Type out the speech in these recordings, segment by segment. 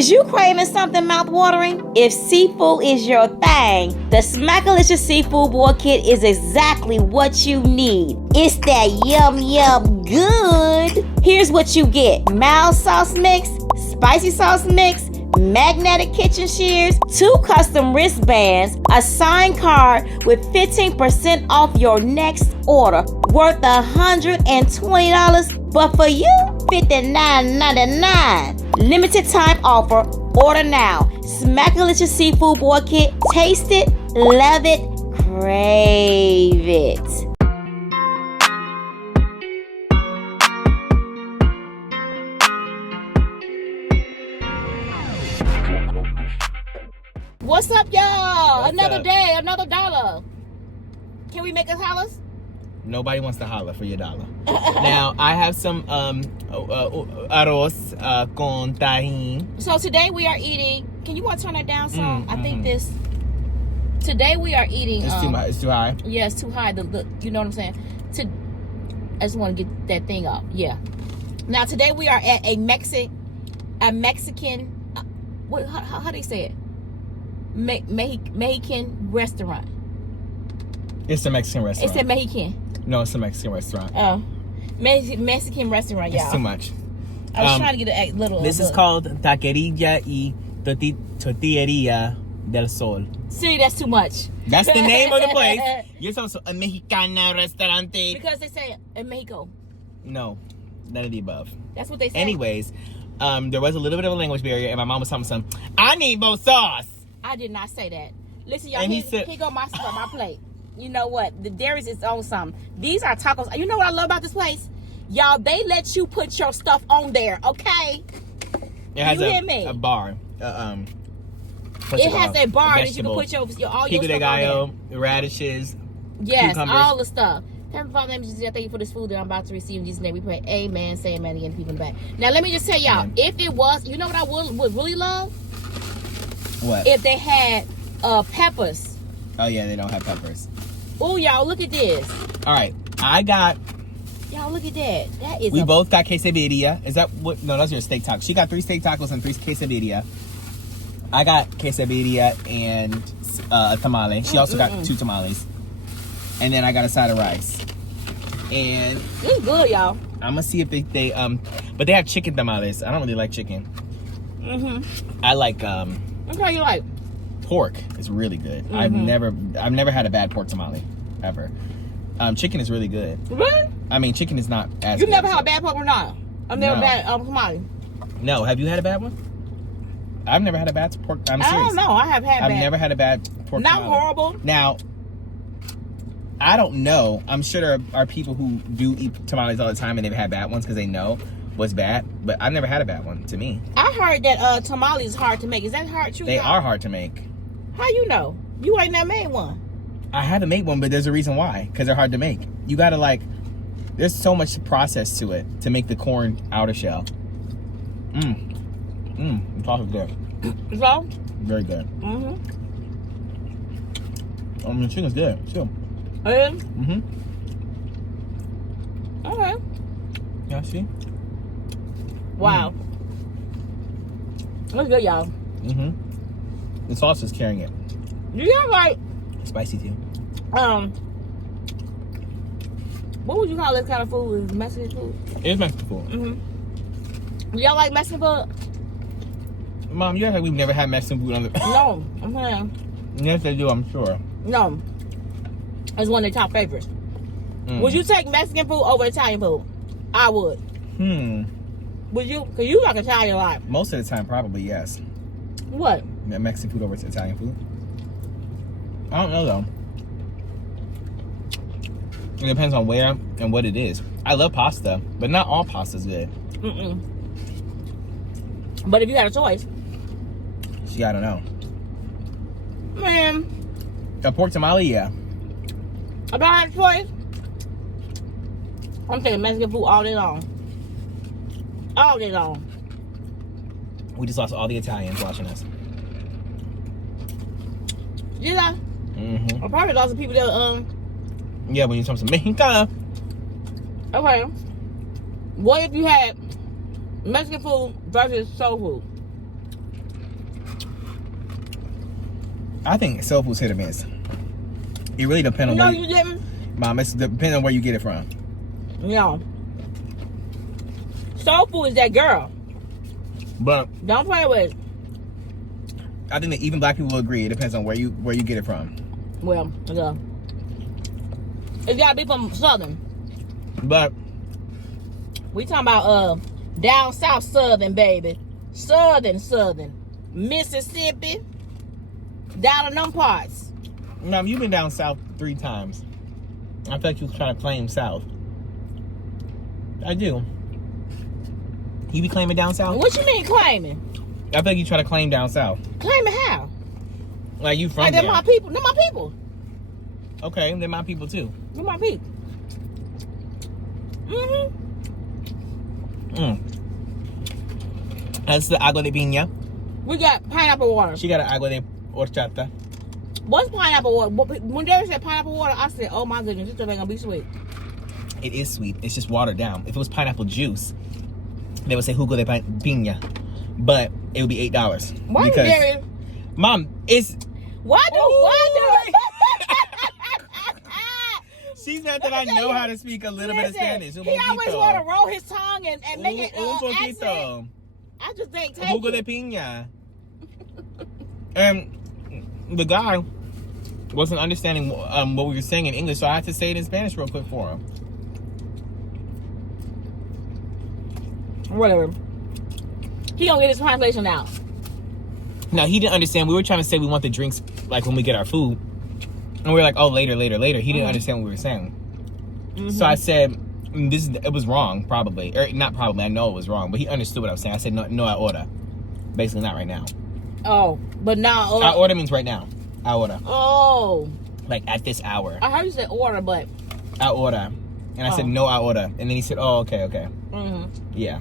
Is you craving something mouth-watering? If seafood is your thing, the Smackalicious Seafood Boil Kit is exactly what you need. It's that yum good. Here's what you get. Mild sauce mix, spicy sauce mix, magnetic kitchen shears, 2 custom wristbands, a signed card with 15% off your next order, worth $120, but for you, $59.99. Limited time offer. Order now. Smackalicious Seafood Boil Kit. Taste it, love it, crave it. What's up, y'all? Another day, another dollar. Can we make us hollers? Nobody wants to holler for your dollar. Now, I have some arroz con tajín. So today we are eating. Can you want to turn that down some? I think this. Today we are eating. It's too much. It's too high. Yeah, it's too high. The you know what I'm saying? I just want to get that thing up. Yeah. Now today we are at a Mexican. What? How do you say it? Mexican restaurant. It's a Mexican restaurant. It's a Mexican. No, it's a Mexican restaurant. Oh, Mexican restaurant, y'all. It's too much. I was trying to get a little. This is called Taqueria y Tortilleria del Sol. See, that's too much. That's the name of the place. You're talking about a Mexicana restaurante. Because they say in Mexico. No, none of the above. That's what they say. Anyways, there was a little bit of a language barrier, and my mom was telling me something. I need more sauce. I did not say that. Listen, y'all, And here go my stuff, my plate. You know what? The Darius is on something. These are tacos. You know what I love about this place? Y'all, they let you put your stuff on there, okay? It has a bar. It has a bar that you can put all your stuff on there. Radishes, yes, cucumbers. all the stuff. Heavenly Father, name Jesus, I thank you for this food that I'm about to receive. In Jesus' name we pray. Amen. Say amen again, people in the back. Now, let me just tell y'all, if it was, you know what I would really love? What? If they had peppers. Oh, yeah, they don't have peppers. Oh, y'all, look at this. All right, I got... Y'all, look at that. That is We both got quesadilla. Is that what? No, that's your steak taco. She got 3 steak tacos and 3 quesadilla. I got quesadilla and a tamale. She also got 2 tamales. And then I got a side of rice. And... It's good, y'all. I'm going to see if they... But they have chicken tamales. I don't really like chicken. I like... Okay, you like? Pork is really good. I've never had a bad pork tamale ever. Chicken is really good. Really? I mean, chicken is not as. You good never as had a bad pork or not? I've never bad tamale. No, have you had a bad one? I've never had a bad pork. I'm serious. I don't know. I have had. I've never had a bad pork. Not tamale. horrible. Now, I don't know. I'm sure there are people who do eat tamales all the time and they've had bad ones because they know what's bad. But I've never had a bad one. To me, I heard that tamale is hard to make. Is that hard? True? They are hard to make. How you know? You ain't never made one. I haven't made one, but there's a reason why. Because they're hard to make. You gotta there's so much process to it to make the corn outer shell. The sauce is good. So? Very good. The chicken's good too. Oh, yeah? Okay. Yeah, see? Wow. That's good, y'all. The sauce is carrying it. Do y'all like Spicy too. what would you call this kind of food? Is Mexican food? It is Mexican food. Do y'all like Mexican food? Mom, you act like we've never had Mexican food on the... No, I'm saying. Yes, they do, I'm sure. No. It's one of their top favorites. Would you take Mexican food over Italian food? I would. Would you? Because you like Italian a lot. Most of the time, probably, yes. What? Mexican food over Italian food? I don't know, though. It depends on where and what it is. I love pasta, but not all pasta's good. But if you had a choice... See, I don't know. Man. A pork tamale, yeah. If I had a choice, I'm taking Mexican food all day long. All day long. We just lost all the Italians watching us. Did I? I probably lost the people that, Yeah, when you talk some Mexicana. Okay. What if you had Mexican food versus soul food? I think soul food's hit or miss. It really depends on No, where you didn't. Mom, it's depending on where you get it from. No. Soul food is that girl. But Don't play with it. I think that even black people will agree. It depends on where you get it from. Well, yeah. It's gotta be from Southern. But We talking about down south Southern, baby. Southern. Mississippi. Down in them parts. Mom, you've been down south 3 times. I feel like you was trying to claim south. I do. You be claiming down south? What you mean claiming? I feel like you try to claim down south. Claiming how? Like you from Like there. they're my people. They're my people. Okay, they're my people too. They're my people. That's the agua de piña. We got pineapple water. She got an agua de horchata. What's pineapple water? When they said pineapple water, I said, oh my goodness, this stuff ain't gonna be sweet. It is sweet. It's just watered down. If it was pineapple juice, they would say jugo de piña. But it would be $8. Why because, Darius? Mom, it's... Why do? She's not that I know how to speak a little bit of Spanish. He always want to roll his tongue and make it Un accent. poquito. I just think take Jugo de it. piña. And the guy wasn't understanding what we were saying in English, so I had to say it in Spanish real quick for him. Whatever. He gonna get his translation out. Now, he didn't understand. We were trying to say we want the drinks like when we get our food. And we were like, oh, later. He didn't understand what we were saying. So I said, it was wrong, probably. Or not probably, I know it was wrong. But he understood what I was saying. I said, no ahora. Basically, not right now. Oh, but now. Ahora means right now. Ahora. Oh. Like at this hour. I heard you say order, but. Ahora. And I said, no ahora. And then he said, oh, okay. Yeah.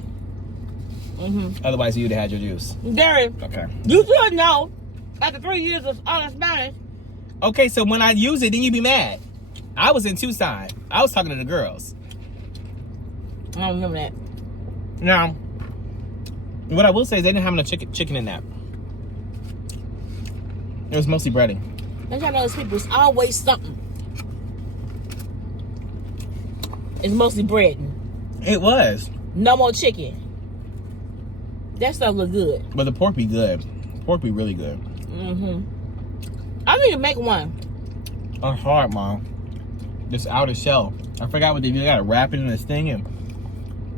Otherwise, you'd have had your juice. Darius. Okay. You should know. After 3 years of Spanish. Okay, so when I use it, then you be mad. I was in Tucson. I was talking to the girls. I don't remember that. Now, what I will say is they didn't have enough chicken in that. It was mostly breading. Don't y'all know those people, it's always something. It's mostly bread. It was. No more chicken. That stuff look good. But the pork be good. Pork be really good. I need to make one. It's hard, Mom. This outer shell. I forgot what they do. You gotta wrap it in this thing and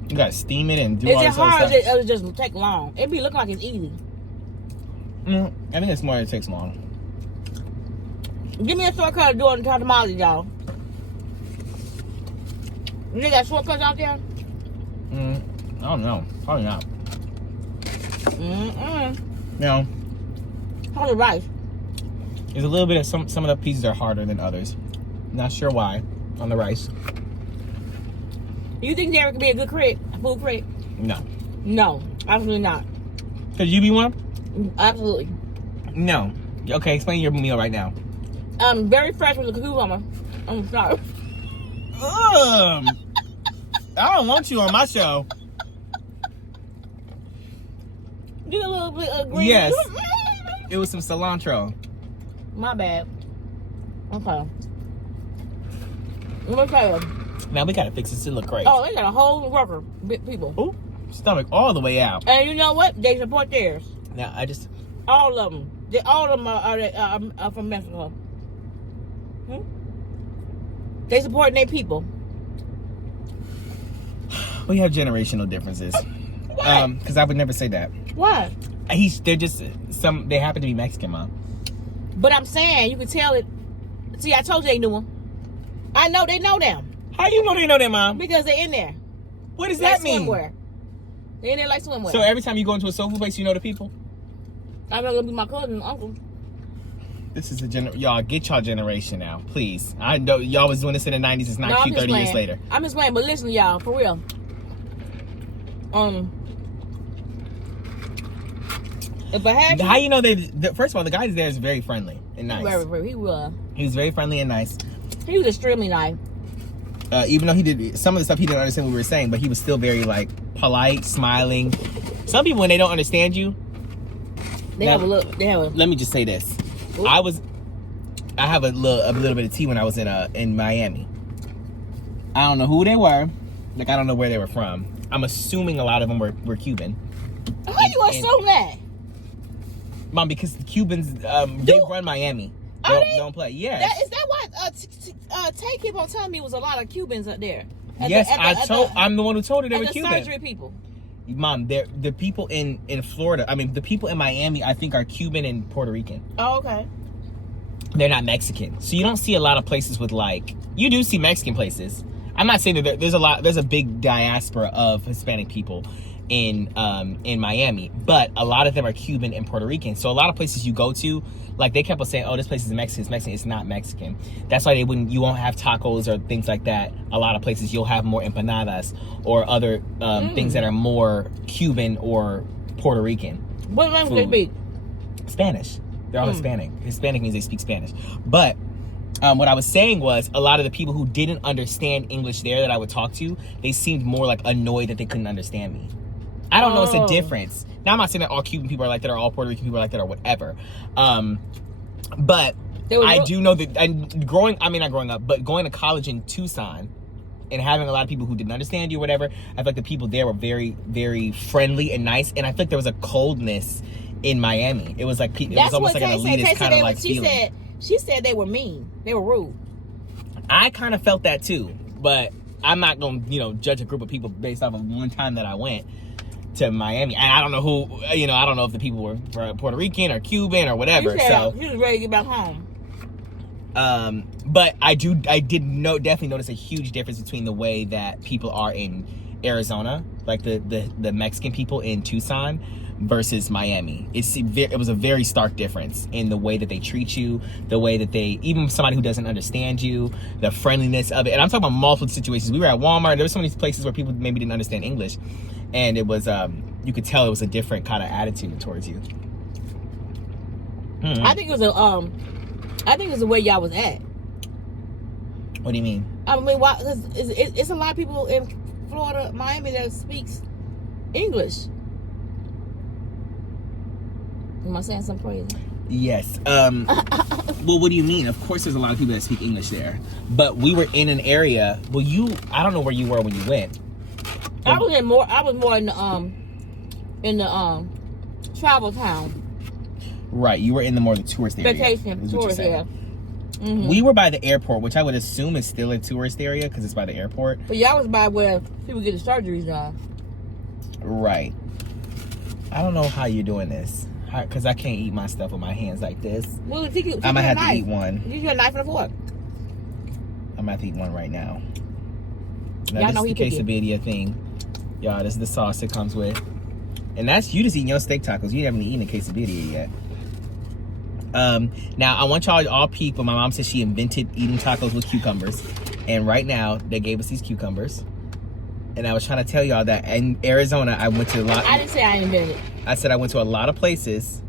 you gotta steam it and do all Is it this other hard stuff. or it just take long? It be looking like it's easy. I think it's more it takes long. Give me a shortcut of doing tamales, y'all. You got shortcuts out there? I don't know. Probably not. No. How's the rice? There's a little bit of some of the pieces are harder than others. Not sure why on the rice. You think Derek could be a good critic? A food critic? No. No, absolutely not. Could you be one? Absolutely. No. Okay, explain your meal right now. Very fresh with the cucumber. I'm sorry. I don't want you on my show. Get a little bit of green. Yes. It was some cilantro. My bad. Okay. Let me tell you. Now we gotta fix this to look crazy. Oh, they got a whole worker people. Ooh, stomach all the way out. And you know what? They support theirs. Now I just All of them. All of them are from Mexico. They supporting their people. we have generational differences. What? Because I would never say that. What? They're just they happen to be Mexican, Mom. But I'm saying you can tell it. See, I told you they knew them. I know they know them How you know they know that, Mom? because they're in there. What does Like that mean? swimwear. They're in there like swimwear. So every time you go into a soul food place, you know the people? I'm not gonna be my cousin and uncle. This is y'all get y'all generation now, please. I know y'all was doing this in the 90s. It's not No, I'm cute just 30 years playing. later. I'm just playing, but listen, y'all, for real. If I had How you know first of all, the guy there is very friendly and nice. he was. He was very friendly and nice. He was extremely nice. Even though he did some of the stuff he didn't understand what we were saying, but he was still very like polite, smiling. Some people when they don't understand you, They Now- have a look. They have a. let me just say this. I have a little bit of tea when I was in Miami. I don't know who they were. Like, I don't know where they were from. I'm assuming a lot of them were Cuban. How do you assume that? Mom, because the Cubans, they run Miami. Don't play. Yes. Is that why Tay keep on telling me it was a lot of Cubans up there? Yes, I'm the one who told her they were Cuban. Surgery people. Mom, the people in Florida, I mean, the people in Miami, I think are Cuban and Puerto Rican. Oh, okay. They're not Mexican. So you don't see a lot of places with, like, you do see Mexican places. I'm not saying that there's a big diaspora of Hispanic people in Miami, but a lot of them are Cuban and Puerto Rican. So a lot of places you go to, like, they kept on saying, oh, this place is Mexican, it's Mexican. It's not Mexican. That's why you won't have tacos or things like that. A lot of places you'll have more empanadas or other things that are more Cuban or Puerto Rican. What language they speak? Spanish. They're all Hispanic. Hispanic means they speak Spanish. But what I was saying was, a lot of the people who didn't understand English there that I would talk to, they seemed more like annoyed that they couldn't understand me. I don't know. It's a difference. Now, I'm not saying that all Cuban people are like that or all Puerto Rican people are like that or whatever. But I do know that not growing up, but going to college in Tucson and having a lot of people who didn't understand you or whatever, I feel like the people there were very, very friendly and nice. And I feel like there was a coldness in Miami. It was like, it was almost like an elitist kind of like feeling. She said they were mean. They were rude. I kind of felt that too. But I'm not going to, judge a group of people based off of one time that I went to Miami. And I don't know who, I don't know if the people were Puerto Rican or Cuban or whatever. So she was ready to get back home. But I definitely notice a huge difference between the way that people are in Arizona, like the Mexican people in Tucson, versus Miami. It was a very stark difference in the way that they treat you, the way that even somebody who doesn't understand you, the friendliness of it. And I'm talking about multiple situations. We were at Walmart, and there were so many places where people maybe didn't understand English, and it was you could tell it was a different kind of attitude towards you. Mm-hmm. I think it was the way y'all was at. What do you mean? I mean, why? Cause it's a lot of people in Florida, Miami that speaks English. Am I saying something crazy? Yes. Well, what do you mean? Of course there's a lot of people that speak English there. But we were in an area, I don't know where you were when you went. I was more in the travel town. Right, you were in the tourist area. Vacation, tourist area. Mm-hmm. We were by the airport, which I would assume is still a tourist area because it's by the airport. But y'all was by where people get the surgeries done. Right. I don't know how you're doing this. Because I can't eat my stuff with my hands like this. Well, I'm going to have to eat one. Use your knife and a fork. I'm going to have to eat one right now. Y'all This is the quesadilla thing. Y'all, this is the sauce it comes with. And that's you just eating your steak tacos. You haven't eaten a quesadilla yet. Now, I want y'all, all people, my mom said she invented eating tacos with cucumbers. And right now, they gave us these cucumbers. And I was trying to tell y'all that in Arizona, I went to a lot. I didn't say I invented it. I said I went to a lot of places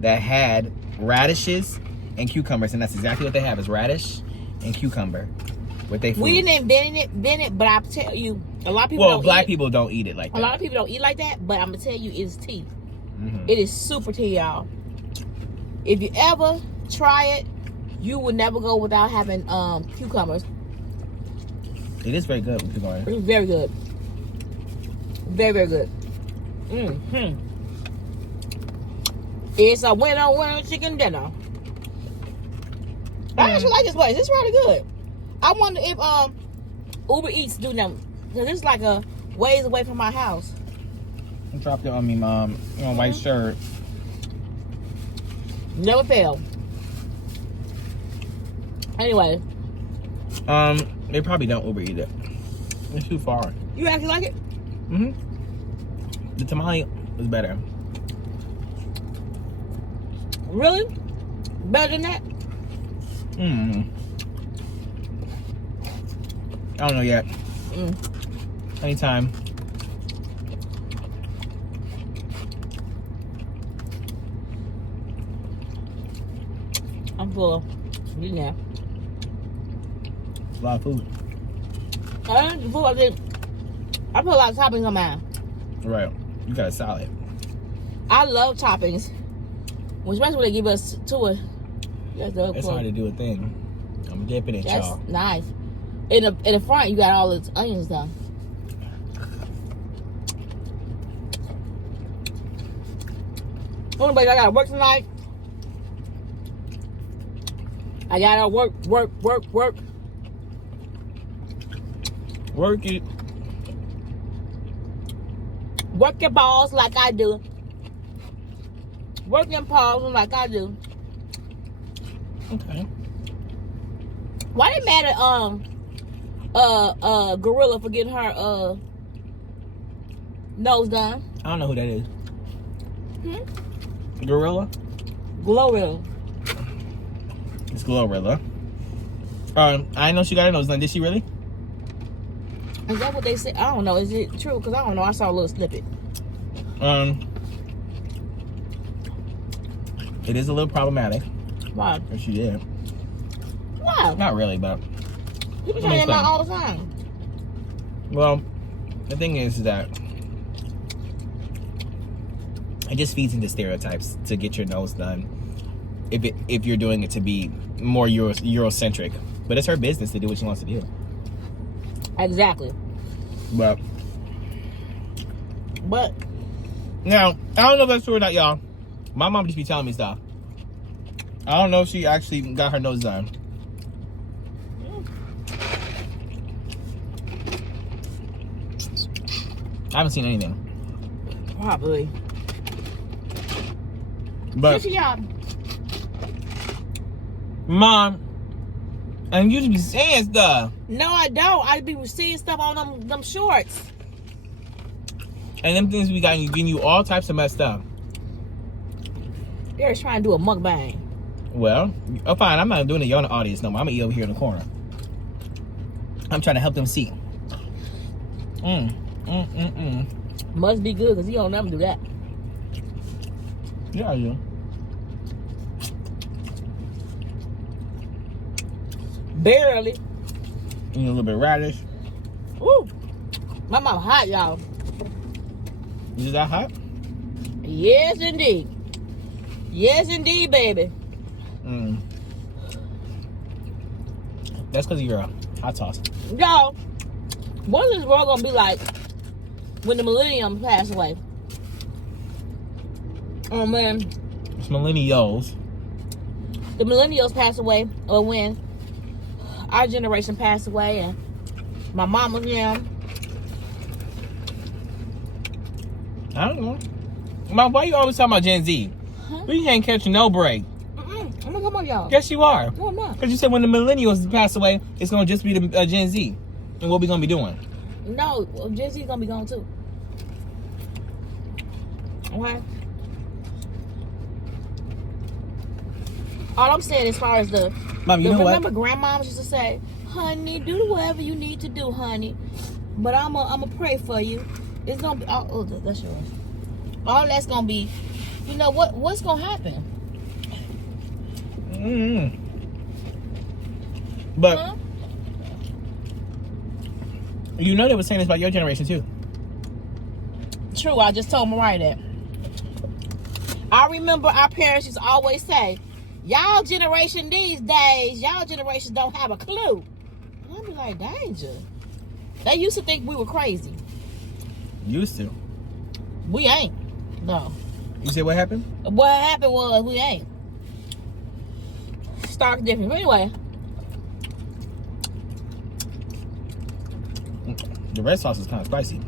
that had radishes and cucumbers, and that's exactly what they have, is radish and cucumber with their food. We didn't invent it, but I tell you, a lot of people don't black people don't eat it like that. A lot of people don't eat like that, but I'm going to tell you, it's tea. Mm-hmm. It is super tea, y'all. If you ever try it, you will never go without having cucumbers. It is very good with cucumbers. It's very good. Very, very good. Mm-hmm. It's a winner chicken dinner. I actually like this place. It's really good. I wonder if Uber Eats do them, because it's like a ways away from my house. You dropped it on me, Mom. You're on white shirt. Never fail. Anyway. They probably don't Uber Eat it. It's too far. You actually like it? Mm-hmm. The tamale was better. Really? Better than that? Mm-hmm. I don't know yet. Anytime. I'm full. You know. A lot of food. I put a lot of toppings on mine. Right. You got a salad. I love toppings. Especially when they give us two It's hard to do a thing. I'm dipping it, y'all. That's nice. In the front, you got all the onions though. Anybody, I gotta work tonight. I gotta work. Work it. Work your balls like I do. Work your paws like I do. Okay. Why they mad at Gorilla for getting her nose done? I don't know who that is. Gorilla? Glorilla. It's Glorilla. I know she got her nose done. Did she really? Is that what they said? I don't know. Is it true? Because I don't know. I saw a little snippet. It is a little problematic. Why? If she did. Why? Not really, but People try that all the time. well, the thing is that it just feeds into stereotypes to get your nose done. If you're doing it to be more Eurocentric, but it's her business to do what she wants to do. Exactly. But now I don't know if that's true or not, y'all. My mom just be telling me stuff. I don't know if she actually got her nose done. I haven't seen anything. Probably. But Mom, and you just be saying stuff. No, I don't. I be seeing stuff on them shorts. And them things we got getting you all types of messed up. They're trying to do a mukbang. Well, oh fine, I'm not doing it on the audience no more. I'm gonna eat over here in the corner. I'm trying to help them see. Must be good because he don't never do that. Yeah, I do. Barely. You need a little bit of radish. Woo. My mouth hot, y'all. Is that hot? Yes, indeed. Yes, indeed, baby. That's because of your hot sauce. Y'all, what is this world gonna be like when the millennium pass away? Oh man. It's millennials. The millennials pass away, or when our generation passed away, and my mama's them. I don't know. Mom, why you always talking about Gen Z? Huh? We ain't catching no break. I'm not talking about y'all. Yes, you are. No, I'm not. Because you said when the millennials pass away, it's going to just be the Gen Z. And what we going to be doing? No, Gen Z's gonna be gone too. Okay. All I'm saying, as far as Mom, you know what? remember grandmoms used to say, "Honey, do whatever you need to do, honey, but I'ma pray for you." It's gonna be that's yours. All that's gonna be, you know what's gonna happen? But Huh? you know they were saying this about your generation too. True, I just told Mariah that. I remember our parents used to always say, "Y'all generation these days, y'all generation don't have a clue." And I'd be like, "Danger." They used to think we were crazy. Used to. We ain't. No. You say what happened? What happened was we ain't. Stark difference. But anyway. The red sauce is kind of spicy.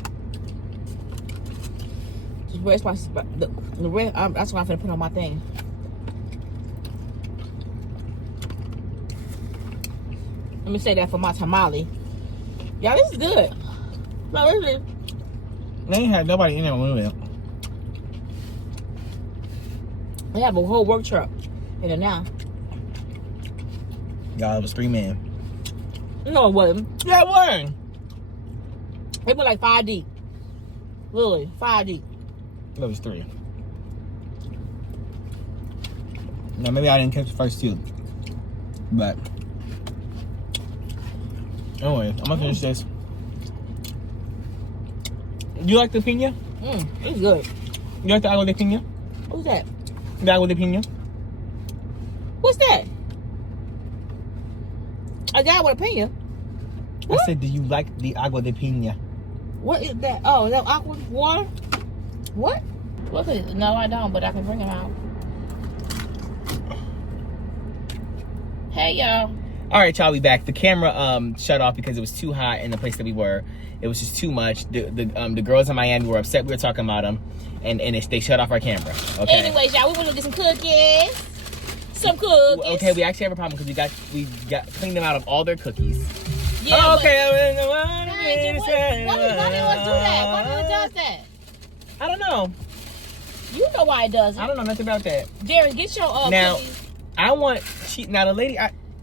Just red spicy. The red, that's what I'm finna put on my thing. Let me say that for my tamale. Y'all, this is good. No, this is. They ain't had nobody in there with it. They have a whole work truck in it now. Y'all, it was 3 men. No, it wasn't. Yeah, it was. It was like 5 deep. Literally, 5 deep. That was 3. Now, maybe I didn't catch the first 2. But anyway, I'm gonna finish this. You like the piña? It's good. You like the agua de piña? What's that? The agua de piña? What's that? A guy with a pina. I said, do you like the agua de pina? What is that? Oh, is that aqua water? What? Look at it. No, I don't, but I can bring him out. Hey, y'all. All right, y'all, we back. The camera shut off because it was too hot in the place that we were. It was just too much. The girls in Miami were upset. We were talking about them, and they shut off our camera. Okay. Anyways, y'all, we want to get some cookies. Some cookies. Okay, we actually have a problem because we got cleaned them out of all their cookies. Yeah, oh, okay. Why do you always do that? Why do it does that? I don't know. You know why it does it. I don't know nothing about that. Darius, get your now, cookies. I want now the lady.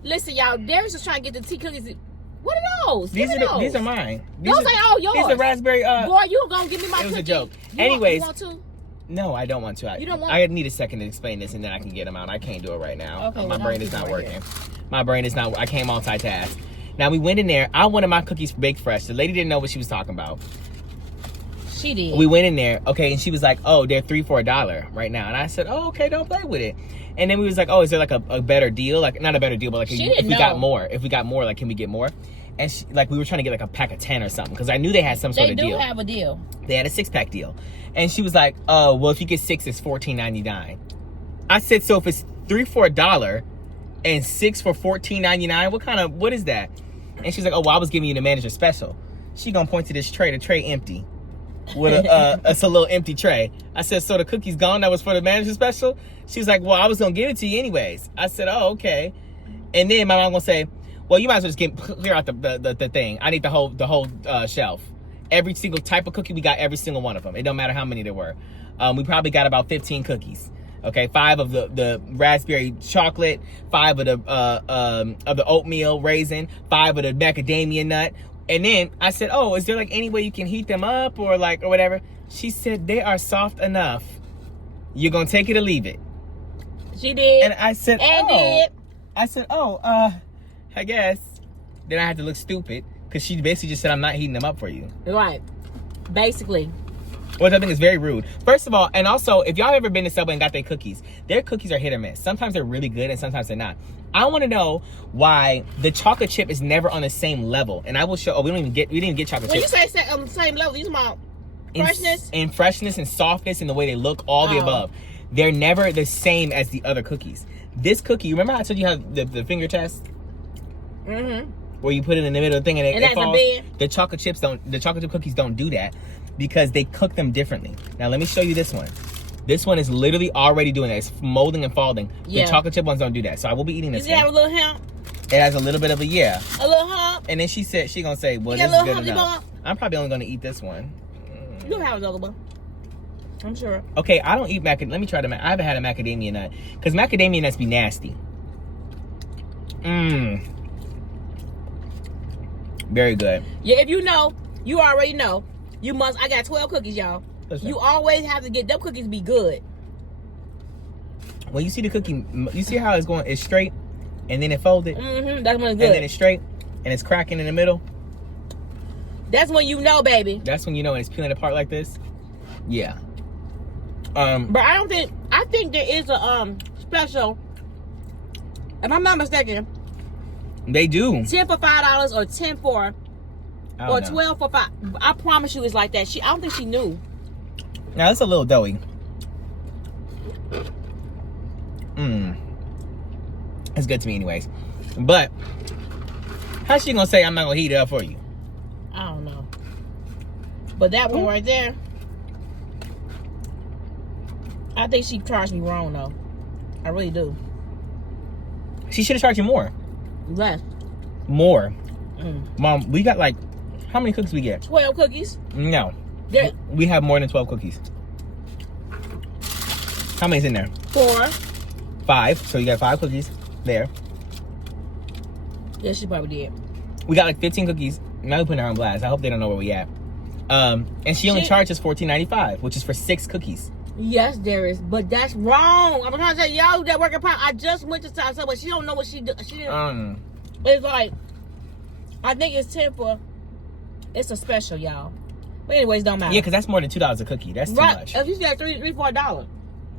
Listen, y'all. Darius is trying to get the tea cookies. What are those? These are mine. Those ain't all yours. These are raspberry. Boy, you gonna give me my cookie? It was cookie. a joke. You want to? No, I don't want to. You don't want? I need a second to explain this, and then I can get them out. I can't do it right now. Okay, my brain is not working. Here. My brain is not. I can't multitask. Now we went in there. I wanted my cookies baked fresh. The lady didn't know what she was talking about. She did. We went in there, okay, and she was like, "Oh, they're $3 for $1 right now." And I said, "Oh, okay, don't play with it." And then we was like, "Oh, is there like a better deal? Like not a better deal, but like if we got more, like can we get more?" And she, like we were trying to get like a pack of 10 or something because I knew they had some sort of deal. They do have a deal. They had a 6-pack deal, and she was like, "Oh, well, if you get 6, it's $14.99." I said, "So if it's 3 for $1 and 6 for $14.99, what is that?" And she's like, "Oh, well, I was giving you the manager special." She gonna point to this tray. The tray empty. With it's a little empty tray. I said, "So the cookie's gone? That was for the manager special?" She's like, "Well, I was gonna give it to you anyways." I said, "Oh, okay." And then my mom gonna say, "Well, you might as well just clear out the thing. I need the whole shelf. Every single type of cookie, we got every single one of them. It don't matter how many there were. We probably got about 15 cookies. Okay, 5 of the raspberry chocolate, 5 of the oatmeal raisin, 5 of the macadamia nut." And then I said, "Oh, is there like any way you can heat them up or whatever?" She said, "They are soft enough. You're gonna take it or leave it." She did. And I said, I said, I guess. Then I had to look stupid because she basically just said, "I'm not heating them up for you." Right. Basically. Which I think is very rude. First of all, and also, if y'all ever been to Subway and got their cookies are hit or miss. Sometimes they're really good and sometimes they're not. I want to know why the chocolate chip is never on the same level. And I will show. Oh, we didn't even get chocolate chips. When you say on the same level, you talking about freshness? And freshness and softness and the way they look, all the above. They're never the same as the other cookies. This cookie, remember how I told you how the finger test? Mm-hmm. Where you put it in the middle of the thing and it falls? A bed. The chocolate chip cookies don't do that because they cook them differently. Now let me show you this one. This one is literally already doing that. It's molding and folding. Yeah. The chocolate chip ones don't do that. So I will be eating this Does it have a little hump? It has a little bit of a A little hump? And then she gonna say, "Well, this is good enough." I'm probably only gonna eat this one. You'll have another one. I'm sure. Okay, I don't eat macadamia. Let me try I haven't had a macadamia nut because macadamia nuts be nasty. Very good. Yeah, if you already know. You must. I got 12 cookies, y'all. Listen. You always have to get them cookies to be good. When you see the cookie, you see how it's going. It's straight, and then it folded. Mm-hmm. That's when it's good. And then it's straight, and it's cracking in the middle. That's when you know, baby. That's when you know it's peeling apart like this. Yeah. But I think there is a special. If I'm not mistaken, they do 10 for $5 or 10 for or 12 for $5. I promise you, it's like that. I don't think she knew. Now it's a little doughy. It's good to me anyways. But how's she gonna say I'm not gonna heat it up for you? I don't know. But that one right there, I think she charged me wrong though. I really do. She should have charged you more. Less. More. Mom, we got like, how many cookies we get? 12 cookies. No. There. We have more than 12 cookies. How many's in there? 4. 5. So you got 5 cookies there. Yeah, she probably did. We got like 15 cookies. Now we're putting her on blast. I hope they don't know where we at. And she only charges $14.95, which is for 6 cookies. Yes, Darius, but that's wrong. I'm trying to tell y'all that working part. I just went to South Subway. She don't know what she did. She didn't. It's like, I think it's 10 for. It's a special, y'all. But anyways, don't matter. Yeah, because that's more than $2 a cookie. That's too much. If you got $3 for $1.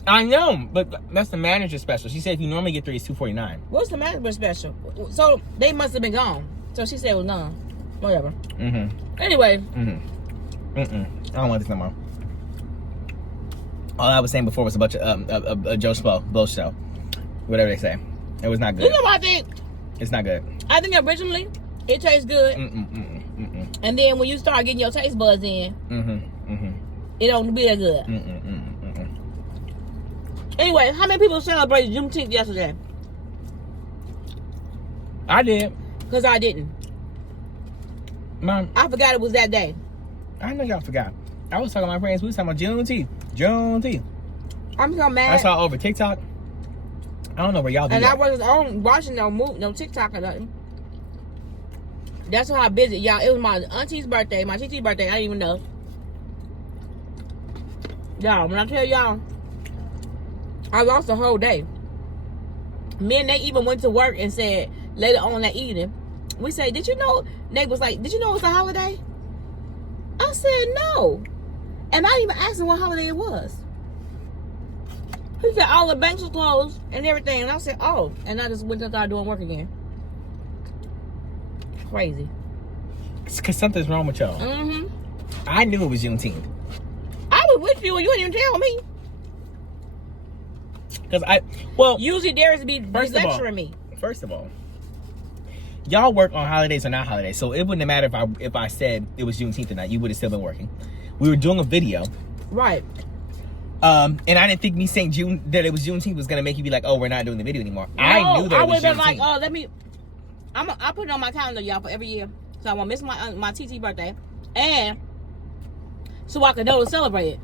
I know, but that's the manager special. She said if you normally get 3, it's $249. What's the manager special? So they must have been gone. So she said it was gone. Whatever. Anyway. I don't want this no more. All I was saying before was a bunch of a Joe Blow show. Whatever they say. It was not good. You know what I think? It's not good. I think originally it tastes good. And then when you start getting your taste buds in, it don't be that good. Anyway, how many people celebrated Juneteenth yesterday? I did. Because I didn't. Mom. I forgot it was that day. I know y'all forgot. I was talking to my friends. We was talking about Juneteenth. I'm so mad. I saw it over TikTok. I don't know where y'all be. And I wasn't on watching no TikTok or nothing. That's how busy, y'all. It was my auntie's birthday, my TT's birthday. I didn't even know. Y'all, when I tell y'all, I lost the whole day. Me and Nate even went to work and said later on that evening, we said, did you know? Nate was like, did you know it was a holiday? I said, no. And I didn't even asked him what holiday it was. He said all the banks were closed and everything. And I said, oh. And I just went to start doing work again. Crazy. It's because something's wrong with y'all. I knew it was Juneteenth. I was with you and you didn't even tell me. Because usually Darius be lecturing me. First of all, y'all work on holidays or not holidays, so it wouldn't have mattered if I said it was Juneteenth or not. You would have still been working. We were doing a video, right? And I didn't think me saying that it was Juneteenth was gonna make you be like, "Oh, we're not doing the video anymore." No, I knew that I it was would have Juneteenth. been like, "Oh, I put it on my calendar, y'all, for every year, so I won't miss my TT birthday, and so I could know to celebrate it."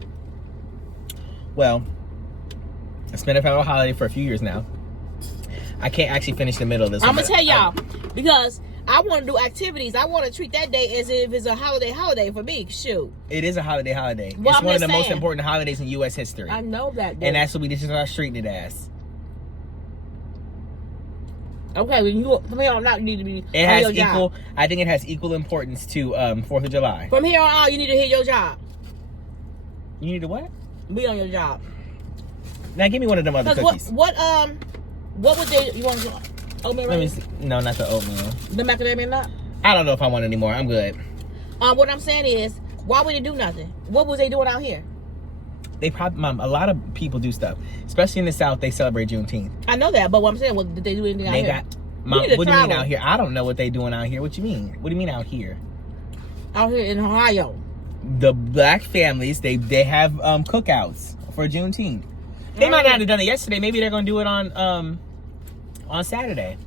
Well, it's been a federal holiday for a few years now. I can't actually finish the middle of this. I'm gonna tell y'all because I want to do activities. I want to treat that day as if it's a holiday for me. Shoot, it is a holiday. Well, it's I'm one of the just most saying. important holidays in U.S. history. I know that, dude. And that's what we just start treating it as. Okay, when you from here on out, you need to be. It on has your equal. job. I think it has equal importance to 4th of July. From here on out, you need to hit your job. You need to what? Be on your job. Now give me one of them other cookies. What would they? You want oatmeal? Let me raisin? see. No, not the oatmeal. The macadamia nut. I don't know if I want any more. I'm good. What I'm saying is, why would they do nothing? What was they doing out here? They probably, Mom, a lot of people do stuff, especially in the South. They celebrate Juneteenth. I know that, but what I'm saying, did they do anything out here? Mom, need to what do you mean travel. out here? I don't know what they doing out here. What you mean? What do you mean out here? Out here in Ohio. The black families, they have cookouts for Juneteenth. They might not have done it yesterday. Maybe they're gonna do it on Saturday.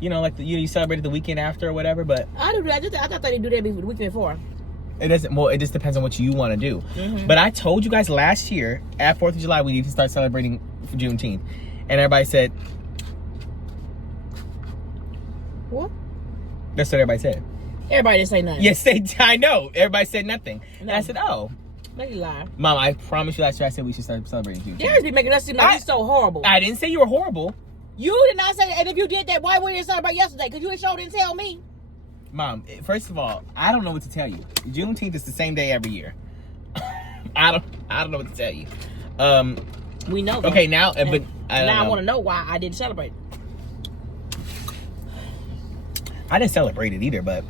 You know, like you celebrated the weekend after or whatever. But I do. I thought they do that the weekend before. it doesn't. Well, it just depends on what you want to do. But I told you guys last year at 4th of July we need to start celebrating for Juneteenth, and everybody said, What? That's what everybody said. Everybody didn't say nothing. Yes, I know. Everybody said nothing. And No. I said, oh. Make you lie. Mom, I promise you last year I said we should start celebrating Juneteenth. Darius be making us seem like he's so horrible. I didn't say you were horrible. You did not say that. And if you did that, why wouldn't you celebrate yesterday? Because you didn't tell me. Mom, first of all, I don't know what to tell you. Juneteenth is the same day every year. I don't know what to tell you. We know that. Okay, now, but I want to know why I didn't celebrate. I didn't celebrate it either, but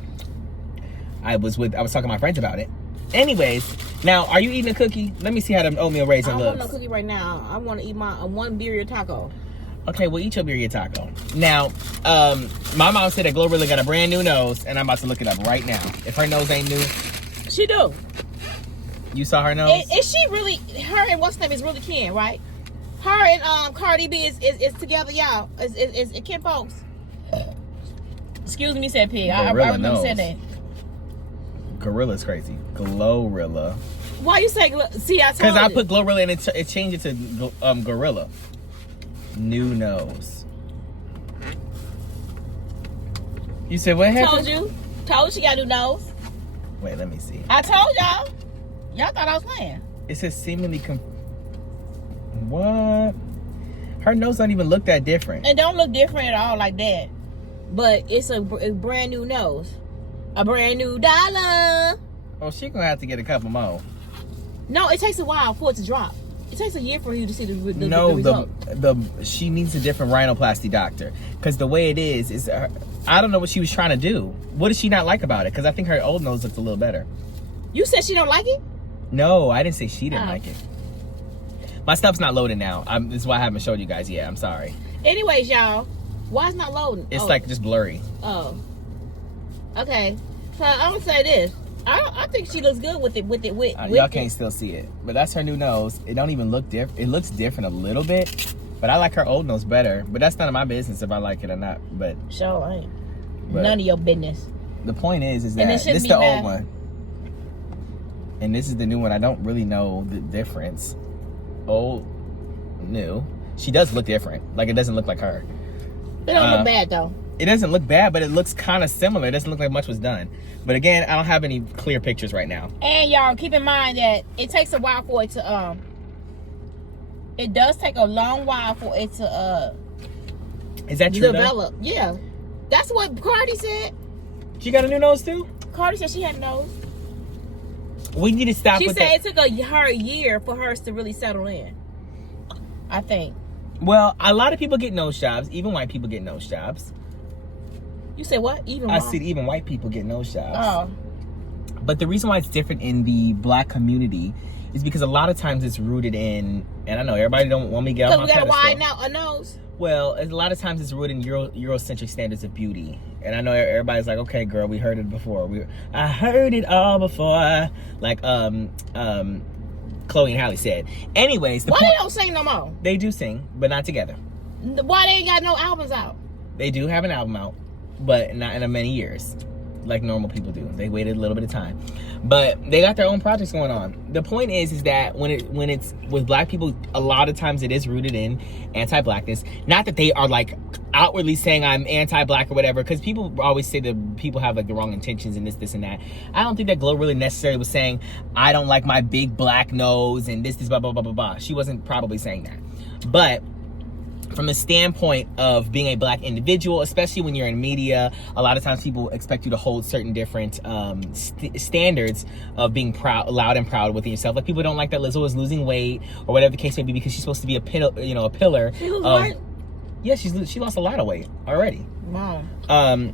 I was talking to my friends about it. Anyways, now, are you eating a cookie? Let me see how the oatmeal raisin I don't looks. want no cookie right now. I want to eat my one birria taco. Okay, well, eat your birria taco. Now, my mom said that Glorilla got a brand new nose, and I'm about to look it up right now. If her nose ain't new, She do. you saw her nose? Is she really? Her and what's her name is really Ken, right? Her and Cardi B is together, y'all. Is Ken folks? Excuse me, said Pig. I Gorilla remember nose. saying that. Gorilla's crazy. Glorilla. Why you say? See, I told Because I you. put Glorilla and it changed it to Gorilla. New nose. You said what happened? Told you she got a new nose. Wait, let me see. I told y'all. Y'all thought I was playing. It says seemingly what? Her nose don't even look that different. It don't look different at all like that. But it's a brand new nose. A brand new dollar. Oh, she gonna have to get a couple more. No, it takes a while for it to drop. It takes a year for you to see the No, result. she needs a different rhinoplasty doctor because the way it is I don't know what she was trying to do. What does she not like about it? Because I think her old nose looks a little better. You said she don't like it? No, I didn't say she didn't like it. My stuff's not loaded now. This is why I haven't showed you guys yet. I'm sorry. Anyways, y'all, why it's not loading? It's like just blurry. Oh. Okay. So I'm gonna say this. I think she looks good with it. Y'all can't still see it, but that's her new nose. It don't even look different. It looks different a little bit, but I like her old nose better. But that's none of my business if I like it or not. But sure ain't. None of your business. The point is that this is the old one, and this is the new one. I don't really know the difference. Old, new. She does look different. Like it doesn't look like her. It don't look bad though. It doesn't look bad, but it looks kind of similar. It doesn't look like much was done. But again, I don't have any clear pictures right now. And y'all keep in mind that it takes a while for it to it does take a long while for it to is that true develop. Though? Yeah. That's what Cardi said. She got a new nose too? Cardi said she had a nose. We need to stop she with said that. It took her a year for hers to really settle in. I think. Well, a lot of people get nose jobs. Even white people get nose jobs. You said what? I said even white people get nose jobs. Oh. But the reason why it's different in the black community is because a lot of times it's rooted in, and I know everybody don't want me to get off my pedestal. Because we got to widen out a nose? Well, a lot of times it's rooted in Eurocentric standards of beauty. And I know everybody's like, okay, girl, we heard it before. I heard it all before. Like, Chloe and Halle said. Anyways. Why they don't sing no more? They do sing, but not together. Why they ain't got no albums out? They do have an album out, but not in many years. Like normal people do. They waited a little bit of time. But they got their own projects going on. The point is that when it's with black people, a lot of times it is rooted in anti-blackness. Not that they are like outwardly saying I'm anti-black or whatever, because people always say that people have like the wrong intentions and this and that. I don't think that Glow really necessarily was saying I don't like my big black nose and this blah blah blah blah blah. She wasn't probably saying that. But from the standpoint of being a black individual, especially when you're in media, a lot of times people expect you to hold certain different standards of being proud, loud and proud within yourself. Like people don't like that Lizzo is losing weight or whatever the case may be because she's supposed to be a pillar. She lose weight? Yeah, she lost a lot of weight already. Wow.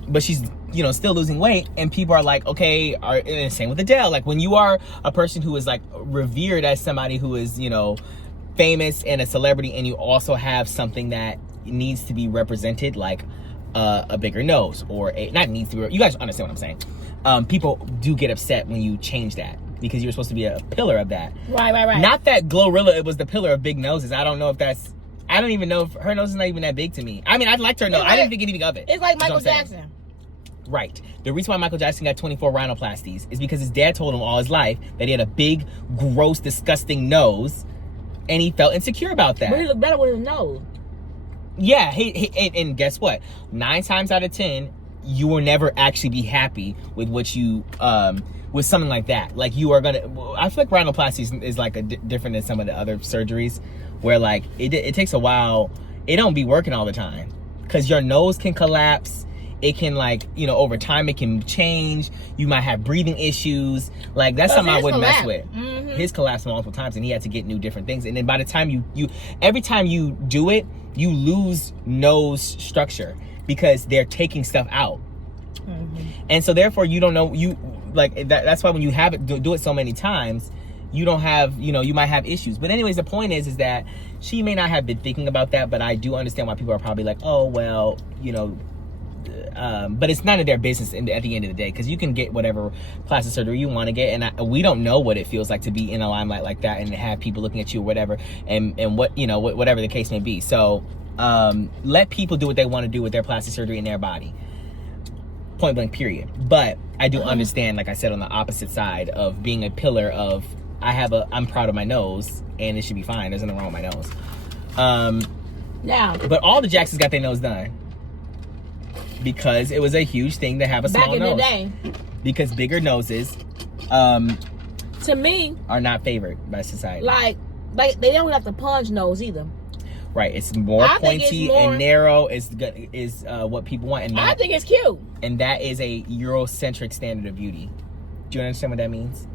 But she's still losing weight, and people are like, okay, and same with Adele. Like when you are a person who is like revered as somebody who is famous and a celebrity, and you also have something that needs to be represented, like a bigger nose or not needs to be. You guys understand what I'm saying? People do get upset when you change that because you're supposed to be a pillar of that. Right. Not that Glorilla it was the pillar of big noses. I don't know if that's. I don't even know if her nose is not even that big to me. I mean, I liked her nose. I didn't think anything of it. It's like Michael Jackson. Right. The reason why Michael Jackson got 24 rhinoplasties is because his dad told him all his life that he had a big, gross, disgusting nose. And he felt insecure about that. But he looked better with his nose. Yeah, and guess what? 9 times out of 10, you will never actually be happy with what you, with something like that. Like you are gonna, I feel like rhinoplasty is like different than some of the other surgeries, where like it takes a while. It don't be working all the time because your nose can collapse. It can over time it can change. You might have breathing issues. Like that's something I wouldn't mess with. Mm-hmm. His collapsed multiple times and he had to get new different things. And then by the time you every time you do it, you lose nose structure because they're taking stuff out. Mm-hmm. And so therefore you don't know that's why when you have it do it so many times, you don't have, you might have issues. But anyways, the point is that she may not have been thinking about that, but I do understand why people are probably like, oh well, but it's none of their business at the end of the day, because you can get whatever plastic surgery you want to get, and we don't know what it feels like to be in a limelight like that and have people looking at you or whatever, and what whatever the case may be. So let people do what they want to do with their plastic surgery in their body, point blank period. But I do understand, like I said, on the opposite side of being a pillar of I'm proud of my nose and it should be fine, there's nothing wrong with my nose. But all the Jacksons got their nose done because it was a huge thing to have a small nose. Back in the day. Because bigger noses, to me, are not favored by society. Like they don't have to punch nose either. Right, it's more pointy and narrow. Is what people want, and I think it's cute. And that is a Eurocentric standard of beauty. Do you understand what that means?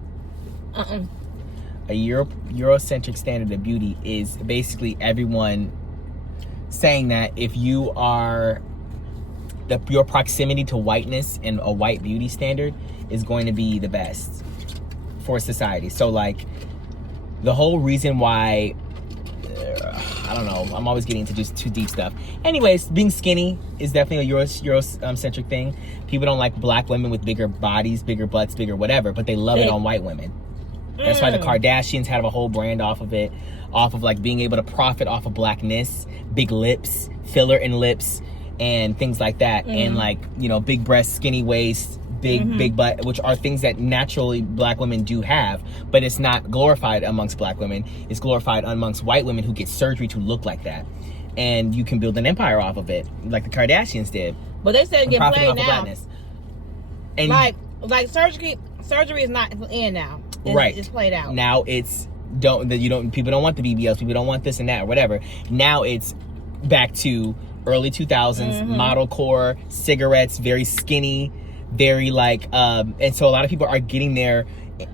A a Eurocentric standard of beauty is basically everyone saying that if you are your proximity to whiteness and a white beauty standard is going to be the best for society. So like the whole reason why I don't know, I'm always getting into just too deep stuff. Anyways, being skinny is definitely a Eurocentric thing. People don't like black women with bigger bodies, bigger butts, bigger whatever, but they love it on white women. That's why the Kardashians had a whole brand off of it, off of like being able to profit off of blackness, big lips, filler in lips, and things like that. And like, you know, big breasts, skinny waist, big butt, which are things that naturally black women do have, but it's not glorified amongst black women. It's glorified amongst white women who get surgery to look like that. And you can build an empire off of it, like the Kardashians did. But they said it get played now. And like surgery is not in now. It's played out. Now it's people don't want the BBLs, people don't want this and that or whatever. Now it's back to early 2000s, model core, cigarettes, very skinny, very like and so a lot of people are getting their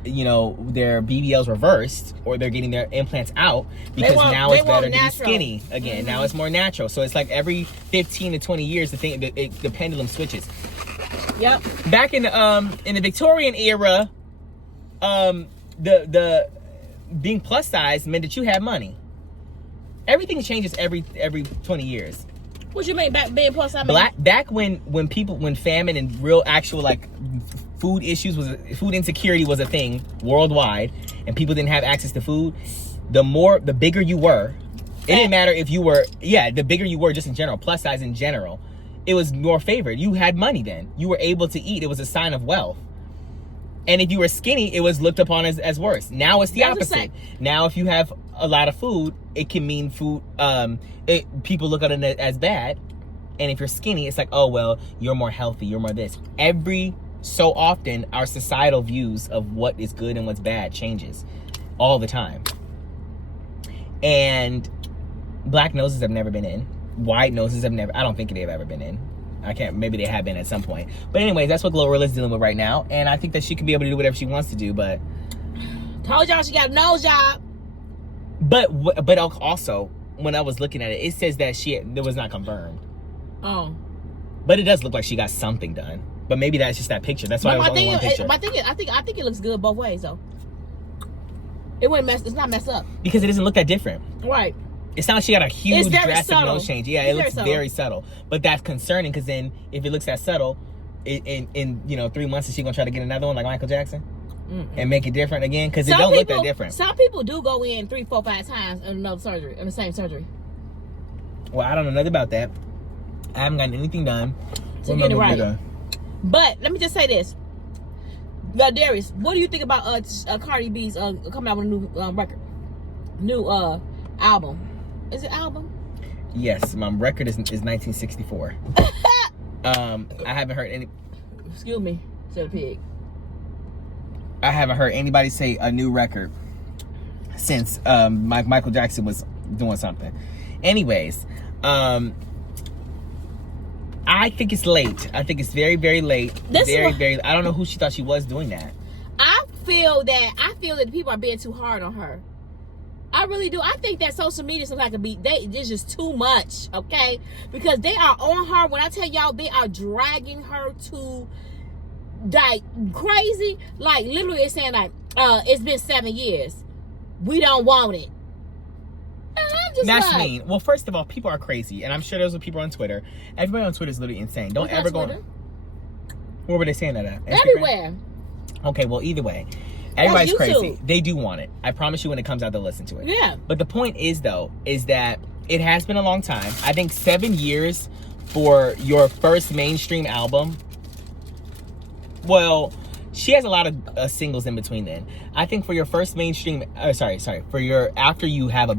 BBLs reversed, or they're getting their implants out because now it's better to be skinny again. Now it's more natural. So it's like every 15 to 20 years the pendulum switches. Yep. Back in the Victorian era, the being plus size meant that you had money. Everything changes every 20 years. What you mean being plus size? Back when famine and real actual like food insecurity was a thing worldwide, and people didn't have access to food, the bigger you were, it didn't matter if you were the bigger you were just in general, plus size in general, it was more favored. You had money then. You were able to eat. It was a sign of wealth. And if you were skinny, it was looked upon as worse. Now it's the opposite. Now if you have a lot of food, it can mean food. People look at it as bad. And if you're skinny, it's like, oh, well, you're more healthy. You're more this. Every so often, our societal views of what is good and what's bad changes all the time. And black noses have never been in. White noses have never. I don't think they've ever been in. Maybe they have been at some point. But anyways, that's what Glorilla's dealing with right now. And I think that she can be able to do whatever she wants to do, but... Told y'all she got a nose job. But also, when I was looking at it, it says that it was not confirmed. Oh. But it does look like she got something done. But maybe that's just that picture. That's why it was only one picture. I think it looks good both ways, though. It's not messed up. Because it doesn't look that different. Right. It's not like she got a huge drastic nose change. Yeah, it looks very subtle. But that's concerning, because then if it looks that subtle, in 3 months, is she gonna try to get another one like Michael Jackson and make it different again? Because it don't look that different. Some people do go in 3, 4, 5 times in another surgery, in the same surgery. Well, I don't know nothing about that. I haven't gotten anything done. So get it right. But let me just say this. Now, Darius, what do you think about Cardi B's coming out with a new record, new album? Is it album? Yes, my record is 1964. I haven't heard any. Excuse me, said the pig. I haven't heard anybody say a new record since Michael Jackson was doing something. Anyways, I think it's late. I think it's very, very late. Very. I don't know who she thought she was doing that. I feel that people are being too hard on her. I really do. I think that social media sometimes can be, it's just too much, okay? Because they are on her. When I tell y'all, they are dragging her to, like, crazy. Like, literally, they're saying, like, it's been 7 years. We don't want it. And I'm just That's mean. Well, first of all, people are crazy. And I'm sure there's people on Twitter. Everybody on Twitter is literally insane. Don't ever go. Where were they saying that at? Instagram? Everywhere. Okay, well, either way. Everybody's crazy. They do want it. I promise you, when it comes out, they'll listen to it. Yeah. But the point is, though, is that it has been a long time. I think 7 years for your first mainstream album. Well, she has a lot of singles in between then. I think for your first mainstream, for your, after you have a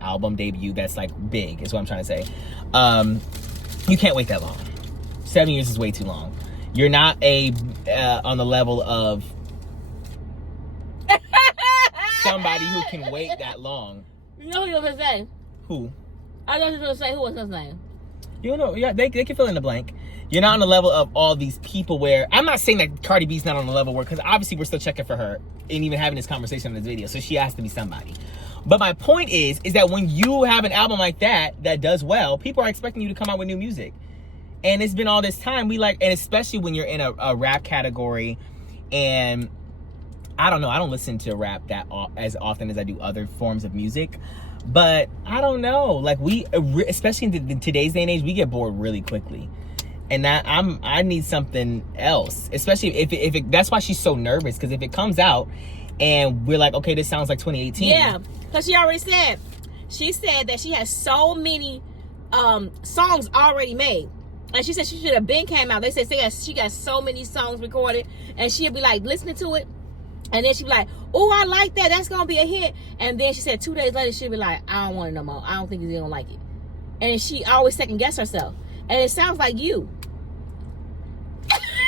album debut that's like big, is what I'm trying to say. You can't wait that long. 7 years is way too long. You're not on the level of somebody who can wait that long. You know who you was gonna say? Who? I know you was gonna say who was his name. You know, yeah, they can fill in the blank. You're not on the level of all these people where... I'm not saying that Cardi B's not on the level where... Because obviously we're still checking for her and even having this conversation in this video. So she has to be somebody. But my point is that when you have an album like that does well, people are expecting you to come out with new music. And it's been all this time. And especially when you're in a rap category, and I don't know, I don't listen to rap as often as I do other forms of music. But I don't know, like especially in today's day and age, we get bored really quickly. And I need something else, especially if it that's why she's so nervous, because if it comes out and we're like, okay, this sounds like 2018. Yeah, because she said that she has so many songs already made. And she said she should have been came out. They said she got so many songs recorded, and she'll be like listening to it, and then she'll be like, oh, I like that. That's going to be a hit. And then she said 2 days later, she'll be like, I don't want it no more. I don't think he's going to like it. And she always second guess herself. And it sounds like you.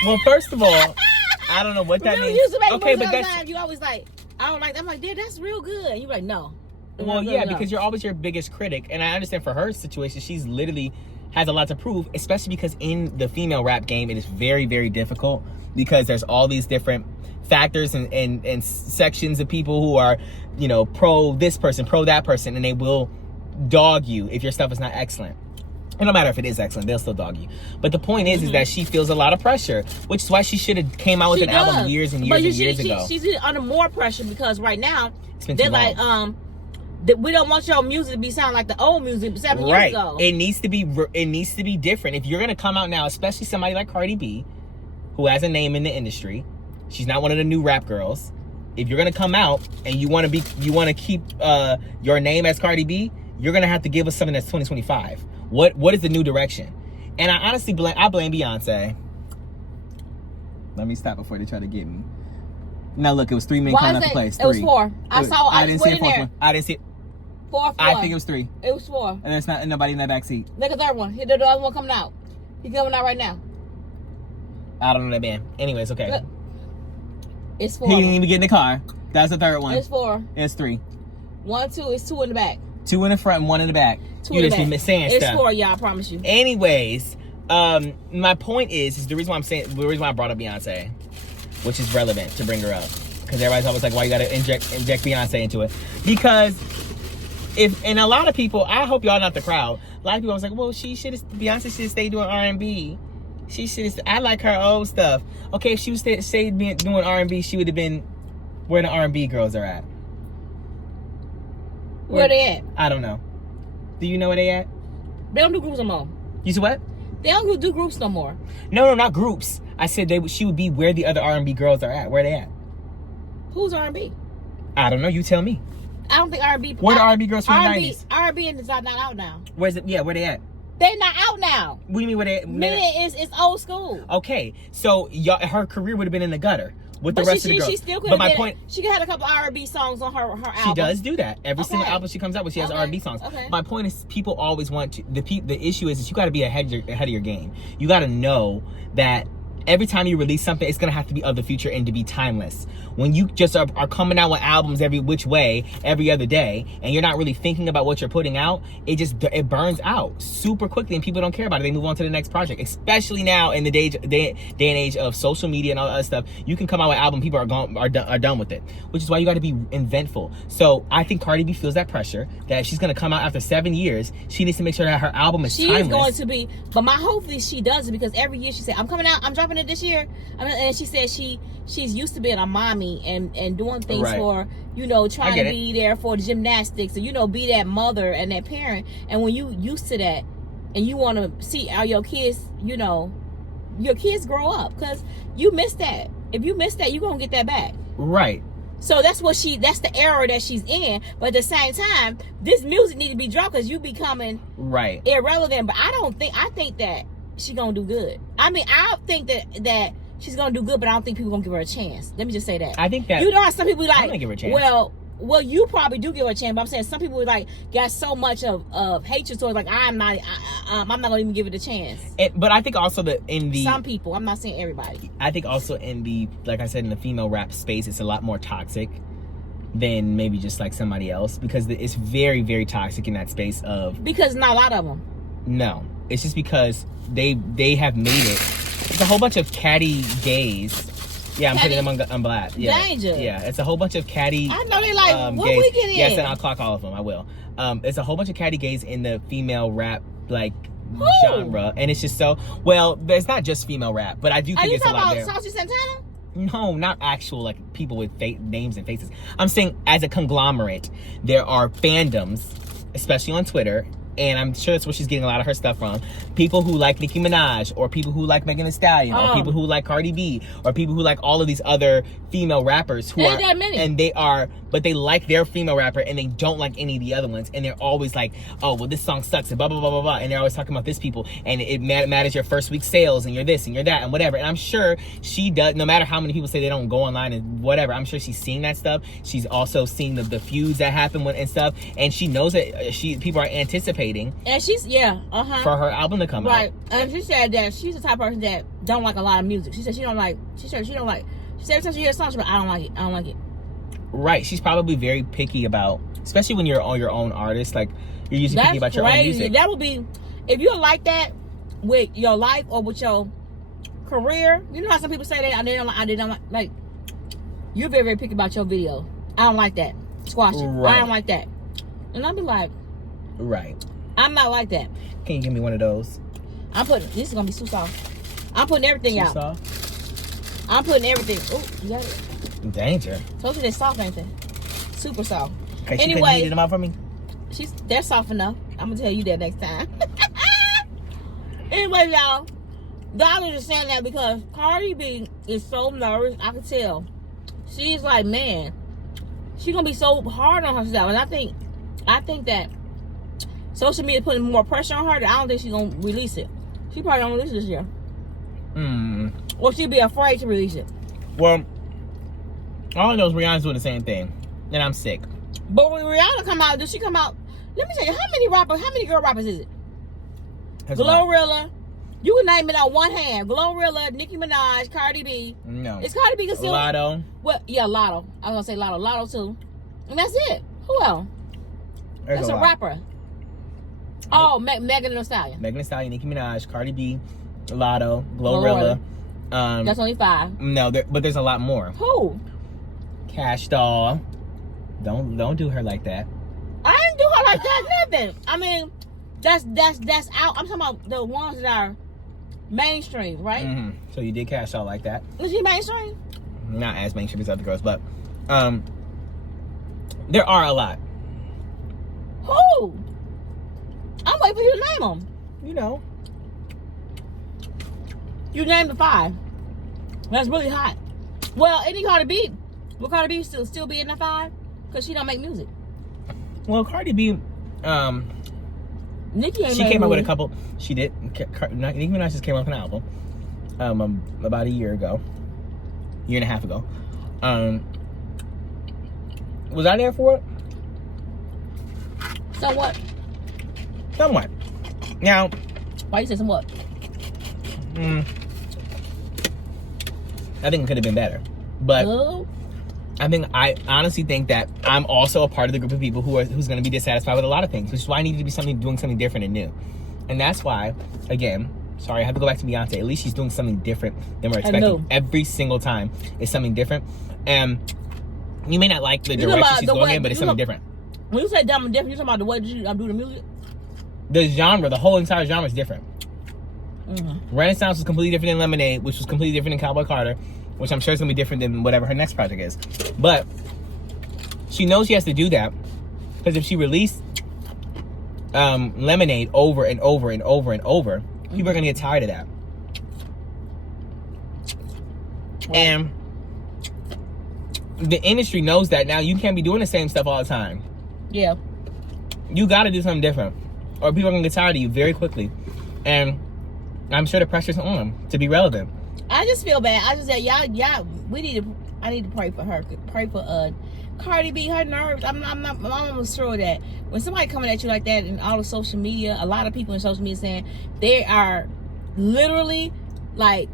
Well, first of all, I don't know what that means. Okay, but that's... You always like, I don't like that. I'm like, dude, that's real good. And you're like, no. Well, yeah, because you're always your biggest critic. And I understand for her situation, she's literally has a lot to prove, especially because in the female rap game, it is very, very difficult because there's all these different factors and sections of people who are, pro this person, pro that person, and they will dog you if your stuff is not excellent. And no matter if it is excellent, they'll still dog you. But the point is that she feels a lot of pressure, which is why she should have came out with an album years and years ago. She's under more pressure because right now they're like, we don't want your music to be sound like the old music 7 years ago. It needs to be different. If you're gonna come out now, especially somebody like Cardi B, who has a name in the industry, she's not one of the new rap girls. If you're gonna come out and you want to keep your name as Cardi B, you're gonna have to give us something that's 2025. What is the new direction? And I honestly blame Beyonce. Let me stop before they try to get me. Now look, it was 3 men coming up to place. It was 4. I didn't see it. I didn't see it. 4. I think it was 3. It was 4. And there's not nobody in that back seat. Look at that one. The other one coming out. He's coming out right now. I don't know that band. Anyways, okay. Look. It's 4. He didn't even get in the car. That's the third one. It's 4. It's 3. 1, 2. It's 2 in the back. 2 in the front and 1 in the back. 2 You in the just back. be saying It's stuff. 4, y'all. I promise you. Anyways, my point is the reason why I brought up Beyonce, which is relevant to bring her up, because everybody's always like, why you gotta inject Beyonce into it? Because and a lot of people, I hope y'all not the crowd. A lot of people was like, well, Beyonce should have stayed doing R&B. She should have. I like her old stuff. Okay, if she was stayed doing R&B, she would have been where the R&B girls are at. Where they at? I don't know. Do you know where they at? They don't do groups no more. You said what? They don't do groups no more. No, not groups. I said she would be where the other R&B girls are at. Where they at? Who's R&B? I don't know. You tell me. I don't think R&B. Where the R&B girls from the 90s? R&B is not out now. Where's it? Yeah, where they at? They not out now. What do you mean where they? It's old school. Okay, so her career would have been in the gutter with the rest of the girls. She still could. But my point, she could have a couple R&B songs on her album. She does do that. Every single album she comes out with, she has R&B songs. Okay. My point is, people always want to. The issue is you got to be ahead of your game. You got to know that every time you release something, it's gonna have to be of the future and to be timeless. When you just are coming out with albums every which way, every other day, and you're not really thinking about what you're putting out, it burns out super quickly, and people don't care about it. They move on to the next project. Especially now in the day and age of social media and all that other stuff, you can come out with an album, people are done with it. Which is why you got to be inventful. So I think Cardi B feels that pressure that if she's gonna come out after 7 years, she needs to make sure that her album is timeless. She is going to be, but hopefully she does it, because every year she said, I'm coming out, I'm dropping it this year, and she said she's used to being a mommy and doing things for, trying to be there for the gymnastics, and be that mother and that parent. And when you used to that and you want to see how your kids, your kids grow up, because you missed that. If you miss that, you're gonna get that back. Right. So that's the era that she's in. But at the same time, this music need to be dropped, because you becoming irrelevant. But I think that she's gonna do good. I mean, I think that she's gonna do good, but I don't think people gonna give her a chance. Let me just say that. I think that how some people like, I'm gonna give her a chance. Well, you probably do give her a chance, but I'm saying some people got so much of hatred towards, like, I'm not gonna even give it a chance. But I think also that some people, I'm not saying everybody. I think also like I said, in the female rap space, it's a lot more toxic than maybe just like somebody else, because it's very, very toxic in that space because not a lot of them. No. It's just because they have made it. It's a whole bunch of catty gays. Yeah, I'm putting them on black. Yeah. Danger. Yeah, it's a whole bunch of catty. I know they like what gays. weekend is. Yes, and I'll clock all of them. I will. It's a whole bunch of catty gays in the female rap like genre, and it's just so well. It's not just female rap, but I do think it's a lot there. Are you talking about Saucy Santana? No, not actual like people with names and faces. I'm saying as a conglomerate, there are fandoms, especially on Twitter, and I'm sure that's where she's getting a lot of her stuff from. People who like Nicki Minaj, or people who like Megan Thee Stallion, or people who like Cardi B, or people who like all of these other female rappers who ain't that many. And but they like their female rapper and they don't like any of the other ones, and they're always like, oh well, this song sucks and blah blah blah blah blah, and they're always talking about this people, and it matters your first week sales, and you're this and you're that and whatever. And I'm sure she does. No matter how many people say they don't go online and whatever, I'm sure she's seeing that stuff. She's also seeing the feuds that happen and stuff, and she knows that people are anticipating. And she's for her album to come out. Right. And she said that she's the type of person that don't like a lot of music. She said she said every time she hears a song, she's like, I don't like it. Right. She's probably very picky about, especially when you're on your own artist, like you're usually picky about your own music. That would be, if you're like that with your life or with your career, you know how some people say that I didn't like you're very, very picky about your video. I don't like that. Squash it. Right. I don't like that. And I'll be like, right. I'm not like that. Can you give me one of those? This is gonna be too soft. I'm putting everything out. Soft? I'm putting everything. Oh, you got it. Danger. Told you they're soft, ain't they? Super soft. Okay, anyway, she couldn't heat them out for me? They're soft enough. I'm gonna tell you that next time. Anyway, y'all, I understand that because Cardi B is so nervous. I can tell. She's like, man, she's gonna be so hard on herself, and I think that social media putting more pressure on her. That I don't think she's gonna release it. She probably don't release it this year. Or she'd be afraid to release it. Well, all I know is Rihanna's doing the same thing, and I'm sick. But when Rihanna come out, does she come out? Let me tell you, how many girl rappers is it? Glorilla. You can name it on one hand. Glorilla, Nicki Minaj, Cardi B. No. Is Cardi B considered? Lotto. Well, yeah, Lotto. I was gonna say Lotto. Lotto too. And that's it. Who else? That's a rapper. Oh, Megan Thee Stallion. Megan Thee Stallion, Nicki Minaj, Cardi B, Lotto, Glorilla. That's only 5. No, but there's a lot more. Who? Cash Doll. Don't do her like that. I ain't do her like that. Nothing. I mean, that's out. I'm talking about the ones that are mainstream, right? Mm-hmm. So you did Cash Doll like that. Is she mainstream? Not as mainstream as other girls, but there are a lot. Who? I'm waiting for you to name them. You know. You named the 5. That's really hot. Well, any Cardi B, will Cardi B still be in the 5? Because she don't make music. Well, Cardi B, Nicki ain't. She came out with a couple. She did. Nicki Minaj just came out with an album, about a year and a half ago. Was I there for it? Somewhat. Now. Why you say somewhat? I think it could have been better, but I honestly think that I'm also a part of the group of people who's going to be dissatisfied with a lot of things, which is why I needed to be doing something different and new, and that's why, again, sorry, I have to go back to Beyonce. At least she's doing something different than we're expecting. Every single time is something different, and you may not like the direction she's going in, but it's something different. When you say dumb and different, you talking about the way that you do the music? The genre, the whole entire genre is different. Renaissance was completely different than Lemonade, which was completely different than Cowboy Carter, which I'm sure is going to be different than whatever her next project is. But she knows she has to do that, because if she released Lemonade over and over and over and over, people are going to get tired of that. Right. And the industry knows that now. You can't be doing the same stuff all the time. Yeah. You got to do something different, or people are going to get tired of you very quickly. And I'm sure the pressure's on them to be relevant. I just feel bad. I just said, y'all, I need to pray for her. Pray for Cardi B, her nerves. I'm almost sure that when somebody coming at you like that in all of social media, a lot of people in social media saying they are literally like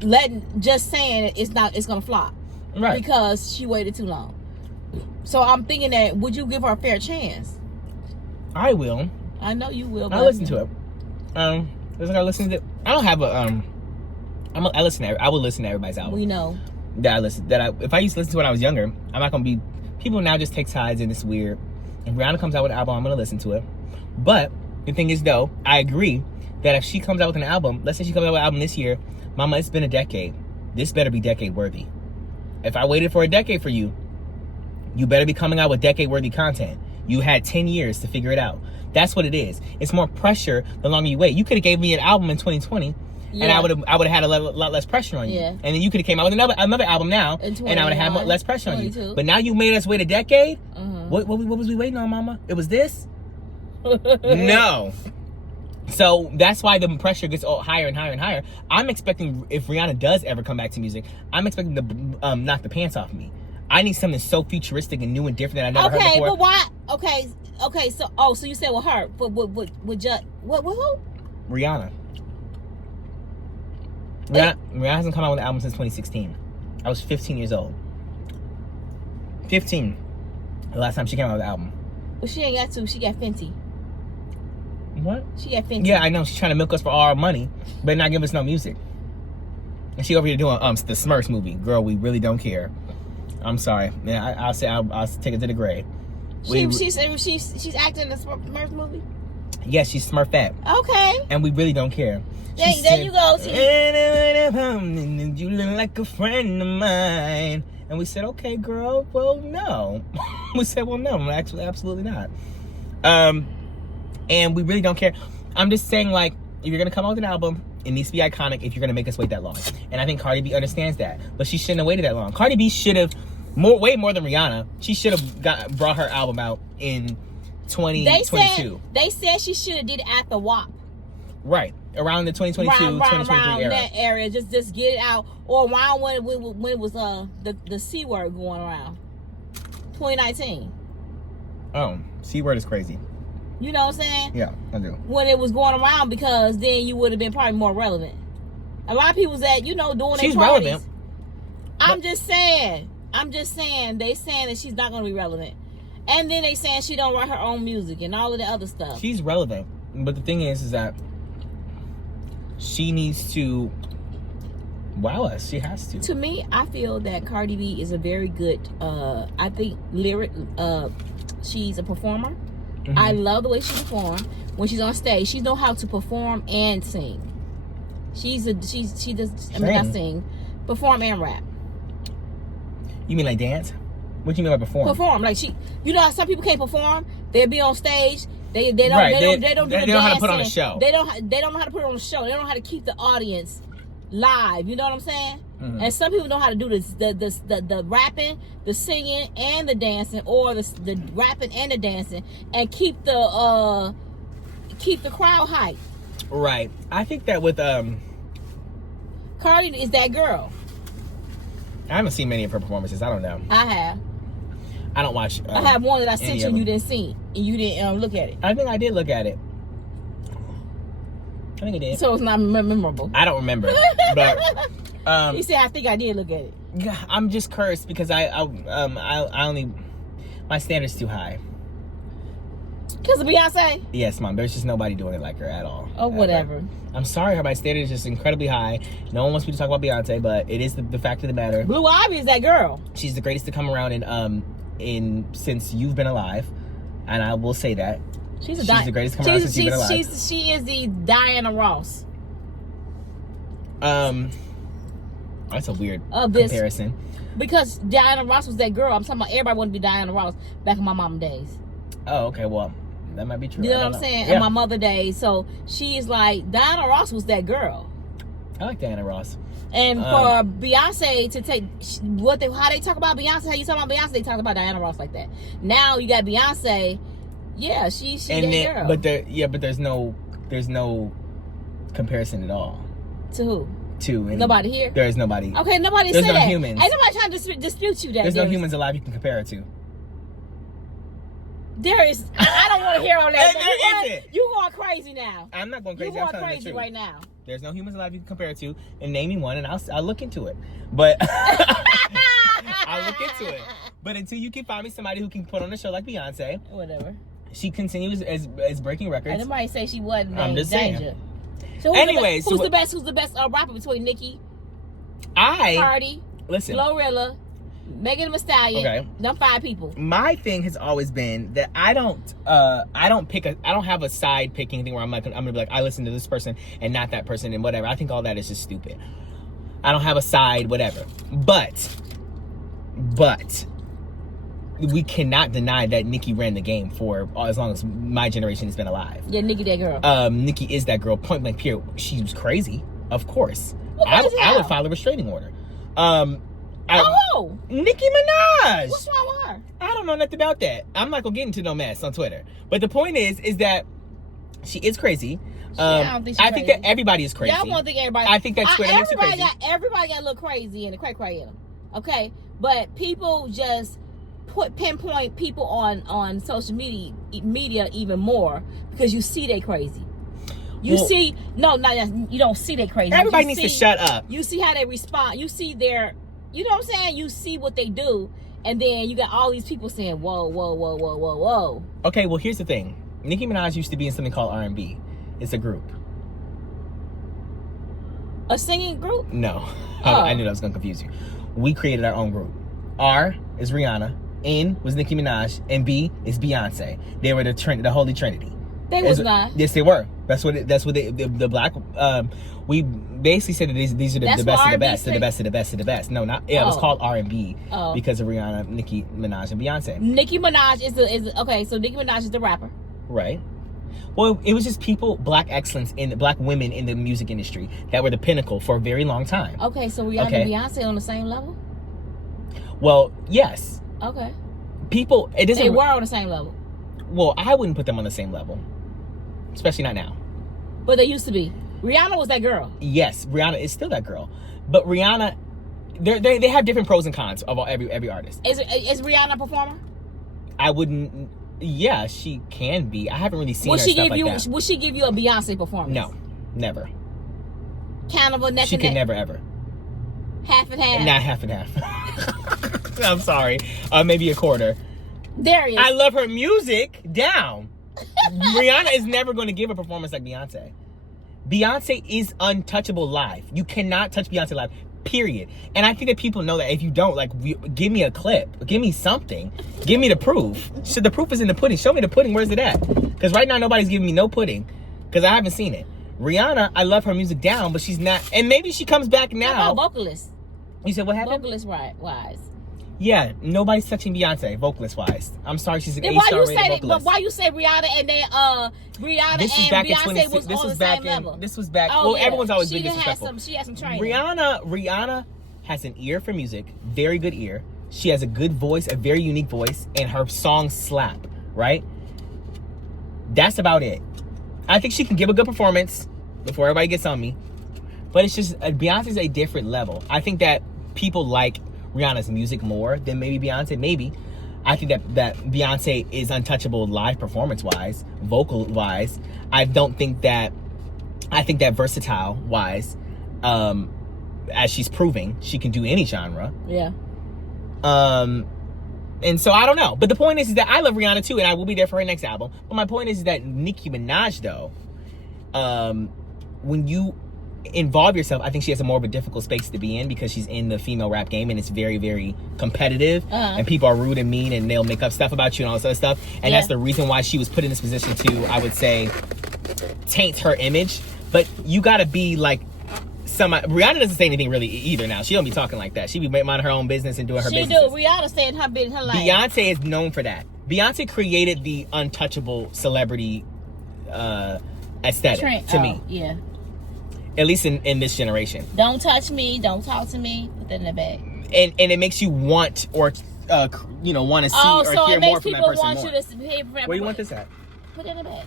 saying it's gonna flop. Right. Because she waited too long. So I'm thinking that, would you give her a fair chance? I will. I know you will. I listen to it. It's like I listen to. I don't have a I listen to. I will listen to everybody's album. We know. That I listen. If I used to listen to it when I was younger, I'm not gonna be. People now just take sides and it's weird. If Rihanna comes out with an album, I'm gonna listen to it. But the thing is, though, I agree that if she comes out with an album, let's say she comes out with an album this year, Mama, it's been a decade. This better be decade worthy. If I waited for a decade for you, you better be coming out with decade worthy content. You had 10 years to figure it out. That's what it is. It's more pressure the longer you wait. You could have gave me an album in 2020. Yeah. And I would have had a lot less pressure on you. Yeah. And then you could have came out with another album now, and I would have had less pressure on you. But now you made us wait a decade. What was we waiting on, Mama? It was this? No. So that's why the pressure gets higher and higher and higher. I'm expecting, if Rihanna does ever come back to music, I'm expecting to knock the pants off me. I need something so futuristic and new and different that I never heard before. Okay, but why? Okay. So you said with her, but with who? Rihanna. Rihanna hasn't come out with an album since 2016. I was 15 years old. 15. The last time she came out with an album. Well, she ain't got to. She got Fenty. What? She got Fenty. Yeah, I know. She's trying to milk us for all our money, but not give us no music. And she over here doing the Smurfs movie. Girl, we really don't care. I'm sorry. Man, I'll say I'll take it to the grave. She's acting in the Smurfs movie? Yes, she's Smurfette. Okay. And we really don't care. There you go. You look like a friend of mine. And we said, okay, girl, well, no. We said, well, no, actually, absolutely not. And we really don't care. I'm just saying, like, if you're going to come out with an album, it needs to be iconic if you're going to make us wait that long. And I think Cardi B understands that. But she shouldn't have waited that long. Cardi B should have, way more than Rihanna, she should have brought her album out in 2022. They said she should have did it at the WAP. Right. Around the 2022, 2023 era. That area. Just get it out. Or around when it was the C word going around. 2019. Oh, C word is crazy. You know what I'm saying? Yeah, I do. When it was going around, because then you would have been probably more relevant. A lot of people that, doing their parties. She's relevant. I'm just saying. They saying that she's not going to be relevant. And then they saying she don't write her own music and all of the other stuff. She's relevant. But the thing is that she needs to wow us. She has to. To me, I feel that Cardi B is a very good, I think, she's a performer. Mm-hmm. I love the way she performs. When she's on stage, she knows how to perform and sing. She does, not sing, perform and rap. You mean like dance? What do you mean by perform? Perform. Like how some people can't perform? They'll be on stage. They don't know how to put on a show. They don't know how to put on a show. They don't know how to keep the audience live. You know what I'm saying? Mm-hmm. And some people know how to do this, the rapping, the singing, and the dancing, or the rapping and the dancing, and keep the crowd hyped. Right. I think that with Cardi is that girl. I haven't seen many of her performances. I don't know. I have. I don't watch. I have one that I sent you and you didn't see, and you didn't look at it. I think I did look at it. I think I did. So it's not memorable. I don't remember. But you said I think I did look at it. Yeah, I'm just cursed because I only, my standard's too high. Because of Beyonce? Yes, Mom. There's just nobody doing it like her at all. Oh, whatever. I'm sorry, my standard is just incredibly high. No one wants me to talk about Beyonce, but it is the fact of the matter. Blue Ivy is that girl. She's the greatest to come around in since you've been alive, and I will say that. She's the greatest to come around since you've been alive. She is the Diana Ross. That's a weird comparison. Because Diana Ross was that girl. I'm talking about everybody wanted to be Diana Ross back in my mom days. Oh, okay. Well, that might be true. You know what I'm saying? Yeah. In my mother days. So she is like, Diana Ross was that girl. I like Diana Ross. And for Beyonce to take how they talk about Beyonce, how you talk about Beyonce, they talk about Diana Ross like that. Now you got Beyonce. Yeah, she's that girl. But there's no comparison at all. To who? To nobody here. There is nobody. Okay, nobody said that. There's no humans. Ain't nobody trying to dispute you that. There's no humans alive you can compare it to. Darius, I don't want to hear all that. You going crazy now. I'm not going crazy. You're going crazy right now. There's no humans alive you can compare it to, and name me one, and I'll look into it. But I'll look into it. But until you can find me somebody who can put on a show like Beyonce, whatever, She continues as breaking records. And somebody say she wasn't I'm in just danger. saying. So Anyways, who's the best rapper between Nicki, I Cardi, listen. Glorilla, Megan Thee Stallion? Okay. Them 5 people. My thing has always been that I don't have a side picking thing where I'm gonna be like, I listen to this person and not that person and whatever. I think all that is just stupid. I don't have a side, whatever. But we cannot deny that Nicki ran the game for as long as my generation has been alive. Yeah, Nicki that girl. Nicki is that girl. Point blank period. She was crazy, of course. Well, I would file a restraining order. Nicki Minaj. What's wrong with her? I don't know nothing about that. I'm not gonna get into no mess on Twitter. But the point is that she is crazy. I don't think she's I think that everybody is crazy. Y'all won't think everybody. I think that Twitter makes it crazy. Everybody got a little crazy in the cray in them. Okay, but people just pinpoint people on social media even more because you see they crazy. You don't see they crazy. Everybody needs to shut up. You see how they respond. You see their, you know what I'm saying? You see what they do, and then you got all these people saying, "Whoa, whoa, whoa, whoa, whoa, whoa." Okay, well here's the thing. Nicki Minaj used to be in something called R&B. It's a group. A singing group? No. Oh. I knew that was gonna confuse you. We created our own group. R is Rihanna, N was Nicki Minaj, and B is Beyonce. They were the Holy Trinity. They was not. Yes, they were. The black. We basically said that these are the best of the best, the best of the best of the best. No, not. Yeah, it was called R&B because of Rihanna, Nicki Minaj, and Beyonce. Nicki Minaj is okay. So Nicki Minaj is the rapper, right? Well, it was just black excellence in black women in the music industry that were the pinnacle for a very long time. Okay, so Rihanna and Beyonce on the same level? Well, yes. Okay. They were on the same level. Well, I wouldn't put them on the same level, especially not now. But they used to be. Rihanna was that girl. Yes, Rihanna is still that girl, but Rihanna, they have different pros and cons of every artist. Is Rihanna a performer? I wouldn't. Yeah, she can be. I haven't really seen her stuff like that. Would she give you a Beyonce performance? No, never. Kind of a neck. She can never ever. Half and half. Not half and half. I'm sorry. Maybe a quarter. Darius. I love her music. Down. Rihanna is never going to give a performance like Beyonce. Beyonce is untouchable live. You cannot touch Beyonce live. Period. And I think that people know that. If you don't, give me a clip. Give me something. Give me the proof. So the proof is in the pudding. Show me the pudding. Where's it at? Because right now, nobody's giving me no pudding. Because I haven't seen it. Rihanna, I love her music down, but she's not. And maybe she comes back now. Vocalist. You said what happened? Vocalist wise. Yeah, nobody's touching Beyonce vocalist wise. I'm sorry, she's an A-star rated vocalist. But why you say Rihanna and then Rihanna and Beyonce was on the same level? This was back. Oh, well, yeah. Everyone's always been disrespectful. She had some training. Rihanna has an ear for music, very good ear. She has a good voice, a very unique voice, and her songs slap. Right? That's about it. I think she can give a good performance before everybody gets on me. But it's just Beyonce's a different level. I think that people like Rihanna's music more than maybe Beyonce. Maybe. I think that Beyonce is untouchable live performance wise, vocal wise. I think that versatile wise, as she's proving, she can do any genre. Yeah. And so I don't know. But the point is that I love Rihanna too, and I will be there for her next album. But my point is that Nicki Minaj though, when you involve yourself, I think she has a more of a difficult space to be in because she's in the female rap game and it's very, very competitive and people are rude and mean and they'll make up stuff about you and all this other stuff. And that's the reason why she was put in this position to, I would say, taint her image. But you gotta be like Rihanna doesn't say anything really either now. She don't be talking like that. She be minding her own business and doing her business. She do. Rihanna stay in her business, her life. Beyonce is known for that. Beyonce created the untouchable celebrity aesthetic to me. Yeah. At least in this generation. Don't touch me. Don't talk to me. Put that in the bag. And it makes you want or want to see or hear more from that person more. Oh, so it makes people want you to hear from that person. Where you want this at? Put it in the bag.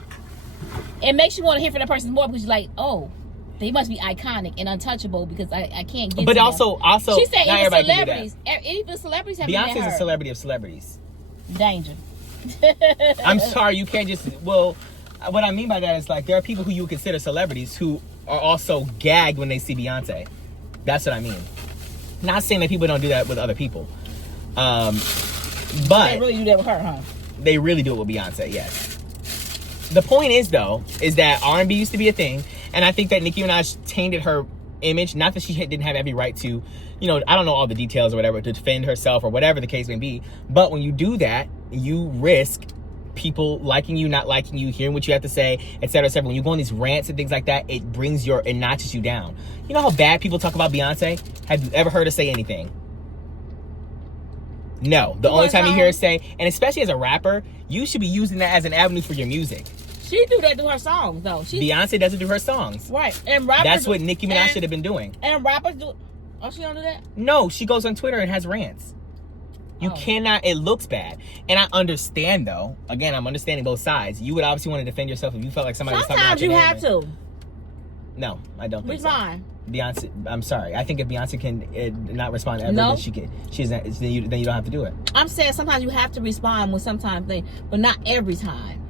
It makes you want to hear from that person more because you're like, oh, they must be iconic and untouchable because I can't get. But to also, she said even celebrities. Even celebrities have Beyonce's been a celebrity of celebrities. Danger. I'm sorry, you can't just. Well, what I mean by that is like there are people who you would consider celebrities who are also gagged when they see Beyonce. That's what I mean. Not saying that people don't do that with other people. But they really do that with her, huh? They really do it with Beyonce, yes. The point is, though, is that R&B used to be a thing, and I think that Nicki Minaj tainted her image. Not that she didn't have every right to, you know, I don't know all the details or whatever, to defend herself or whatever the case may be. But when you do that, you risk people liking you, not liking you, hearing what you have to say, etc., etc. When you go on these rants and things like that, it notches you down. You know how bad people talk about Beyonce? Have you ever heard her say anything? No. The only time you hear her say, and especially as a rapper, you should be using that as an avenue for your music. She do that through her songs, though. Beyonce doesn't do her songs. Right. And rappers... That's what Nicki Minaj should have been doing. And rappers do... Oh, she don't do that? No, she goes on Twitter and has rants. You cannot... It looks bad. And I understand, though. Again, I'm understanding both sides. You would obviously want to defend yourself if you felt like somebody was talking about your name. Sometimes you have to. No, I don't think so. Respond. Beyonce, I'm sorry. I think if Beyonce can not respond ever, then then you don't have to do it. I'm saying sometimes you have to respond with sometimes things, but not every time.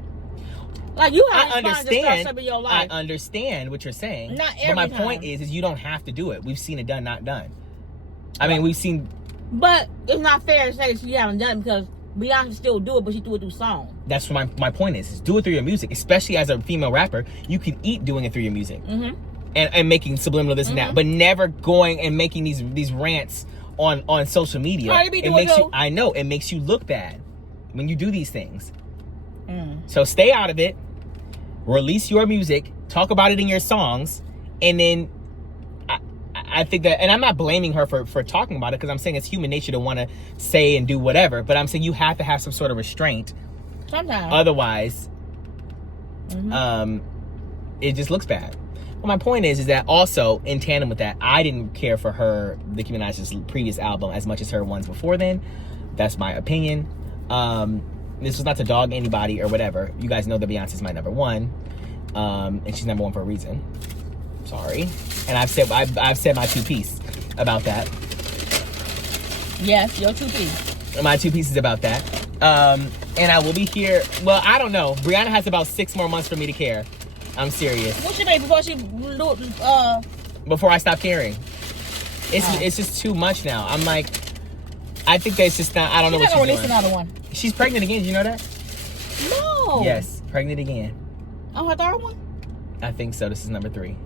Like you have to respond to stuff in your life. I understand what you're saying. Not every time. But my point is you don't have to do it. We've seen it done, not done. I mean, we've seen. But it's not fair to say that you haven't done it because Beyonce still do it, but she do it through song. That's what my point is do it through your music, especially as a female rapper. You can eat doing it through your music. Mm-hmm. And making subliminal this and that, but never going and making these rants on social media. I know it makes you look bad when you do these things. So stay out of it. Release your music. Talk about it in your songs, and then I think that. And I'm not blaming her for talking about it because I'm saying it's human nature to want to say and do whatever. But I'm saying you have to have some sort of restraint. Sometimes. Otherwise, it just looks bad. My point is that also in tandem with that, I didn't care for her Nicki Minaj's previous album as much as her ones before then. That's my opinion. This was not to dog anybody or whatever. You guys know that Beyonce's my number one, and she's number one for a reason. Sorry, and I've said my two piece about that. Yes, your two piece. My two pieces about that. And I will be here. Well, I don't know. Brianna has about 6 more months for me to care. I'm serious. What she made before she before I stop caring. It's just too much now. I'm like, I think that's just not. I don't know what she's doing. She's not gonna release another one. She's pregnant again. Did you know that? No. Yes, pregnant again. Oh, her third one. I think so. This is number 3.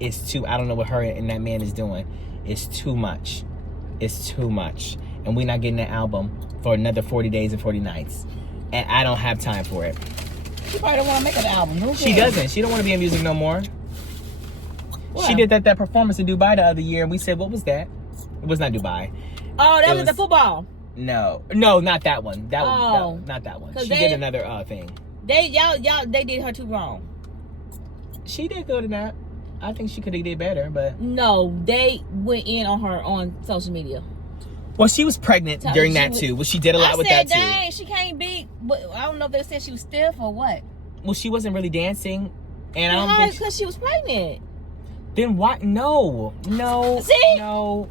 It's too. I don't know what her and that man is doing. It's too much. It's too much. And we're not getting an album for another 40 days and 40 nights. And I don't have time for it. She probably don't want to make an album. She doesn't. She don't want to be in music no more. What? She did that performance in Dubai the other year, and we said, what was that? It was not Dubai. Oh, that was the football. No, not that one. That one, not that one. She did another thing. They did her too wrong. She did good in that. I think she could have did better, but no, they went in on her on social media. Well, she was pregnant during that too. Well, she did a lot with that too. Dang, she can't be. I don't know if they said she was stiff or what. Well, she wasn't really dancing, and I don't think because she was pregnant. Then why? No. See? No.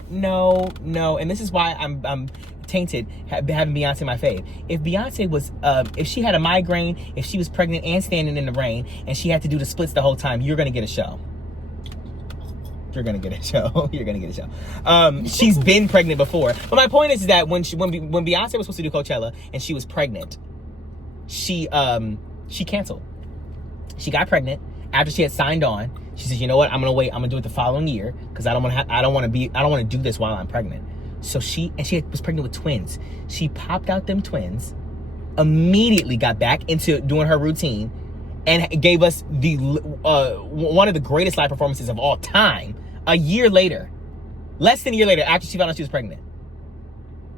And this is why I'm tainted having Beyonce my fave. If Beyonce was, if she had a migraine, if she was pregnant and standing in the rain, and she had to do the splits the whole time, you're gonna get a show. You're gonna get a show. You're gonna get a show. She's been pregnant before, but my point is that when Beyonce was supposed to do Coachella and she was pregnant, she canceled. She got pregnant after she had signed on. She said, "You know what? I'm gonna wait. I'm gonna do it the following year because I don't want to do this while I'm pregnant." So she was pregnant with twins. She popped out them twins, immediately got back into doing her routine, and gave us the one of the greatest live performances of all time. A year later, less than a year later, after she found out she was pregnant,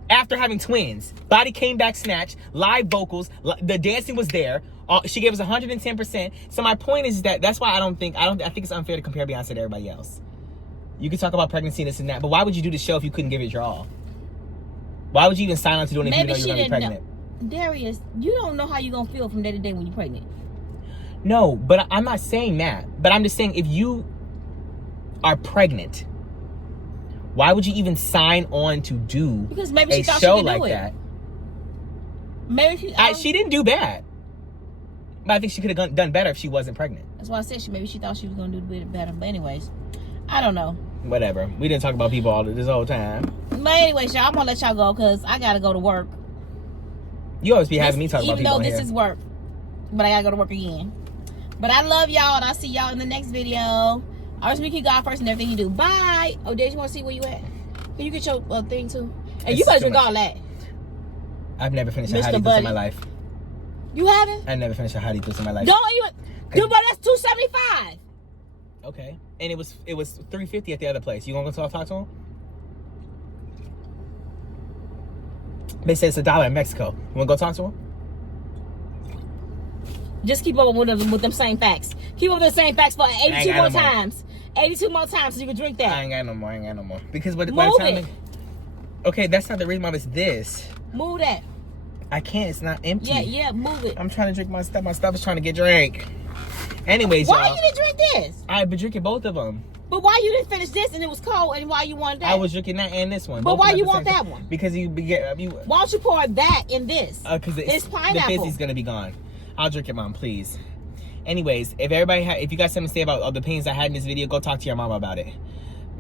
after having twins, body came back snatched, live vocals, the dancing was there. She gave us 110%. So my point is that's why I think it's unfair to compare Beyonce to everybody else. You can talk about pregnancy and this and that, but why would you do the show if you couldn't give it your all? Why would you even sign on to doing it if you know you're going to be pregnant? Darius, you don't know how you're going to feel from day to day when you're pregnant. No, but I'm not saying that. But I'm just saying if you are pregnant, why would you even sign on to do because maybe she a thought show she could like do it. that? Maybe she didn't do bad. But I think she could have done better if she wasn't pregnant. That's why I said maybe she thought she was going to do better. But anyways, I don't know. Whatever. We didn't talk about people all this whole time. But anyways, y'all, I'm going to let y'all go because I got to go to work. You always be having me talk about people even though here. This is work. But I got to go to work again. But I love y'all, and I'll see y'all in the next video. Always make you God first and everything you do. Bye. Oh, Dad, you want to see where you at? Can you get your thing too? And you better drink all that. I've never finished a Mr. hottie Buddy. in my life. You haven't? I never finished a hottie in my life. Don't even. Dude, but that's $2.75. Okay. And it was $3.50 at the other place. You gonna go talk to him? They said it's $1 in Mexico. You wanna go talk to him? Just keep up with them same facts. Keep up with the same facts for 82 more times. 82 more times so you can drink that. I ain't got no more. Because by the Move time it. okay, that's not the reason why it's this. Move that. I can't. It's not empty. Yeah, move it. I'm trying to drink my stuff. My stuff is trying to get drank. Anyways, Why y'all. you didn't drink this? I've been drinking both of them. But why you didn't finish this and it was cold and why you wanted that? I was drinking that and this one. But Both why of them you at the want same that time. one? Because you Why don't you pour that in this? Because it's the pineapple. fizzy's gonna be gone. I'll drink it, Mom, please. Anyways, if you got something to say about all the opinions I had in this video, go talk to your mama about it.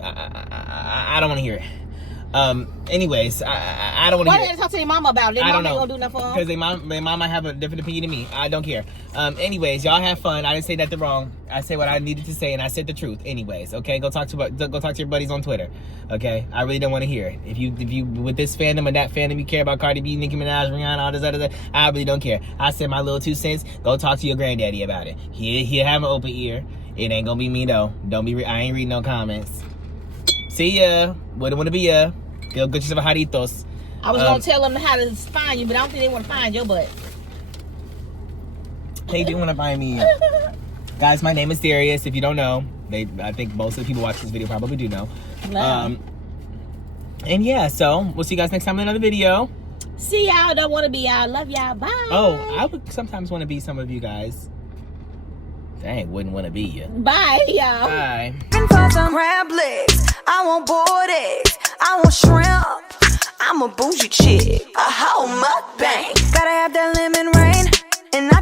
I don't want to hear it. Anyways, I don't want to Why hear didn't it. you talk to your mama about it? Their I don't mama know. ain't gonna do nothing for Because them. their mom might have a different opinion than me. I don't care. Anyways, y'all have fun. I didn't say nothing wrong. I said what I needed to say, and I said the truth. Anyways, okay, go talk to your buddies on Twitter. Okay, I really don't want to hear it. If you with this fandom and that fandom, you care about Cardi B, Nicki Minaj, Rihanna, all this other stuff, I really don't care. I said my little 2 cents. Go talk to your granddaddy about it. He'll have an open ear. It ain't gonna be me though. I ain't reading no comments. See ya. Wouldn't want to be ya. Go get yourself a jaritos. I was gonna tell them how to find you, but I don't think they want to find your butt. They do want to find me. Guys, my name is Darius. If you don't know, I think most of the people watching this video probably do know. Wow. And yeah, so we'll see you guys next time in another video. See y'all. Don't want to be y'all. Love y'all. Bye. Oh, I would sometimes want to be some of you guys. Dang, wouldn't want to be you. Bye, y'all. Bye. For some crab legs, I want boiled eggs, I want shrimp. I'm a bougie chick, a whole mukbang. Gotta have that lemon rain, and I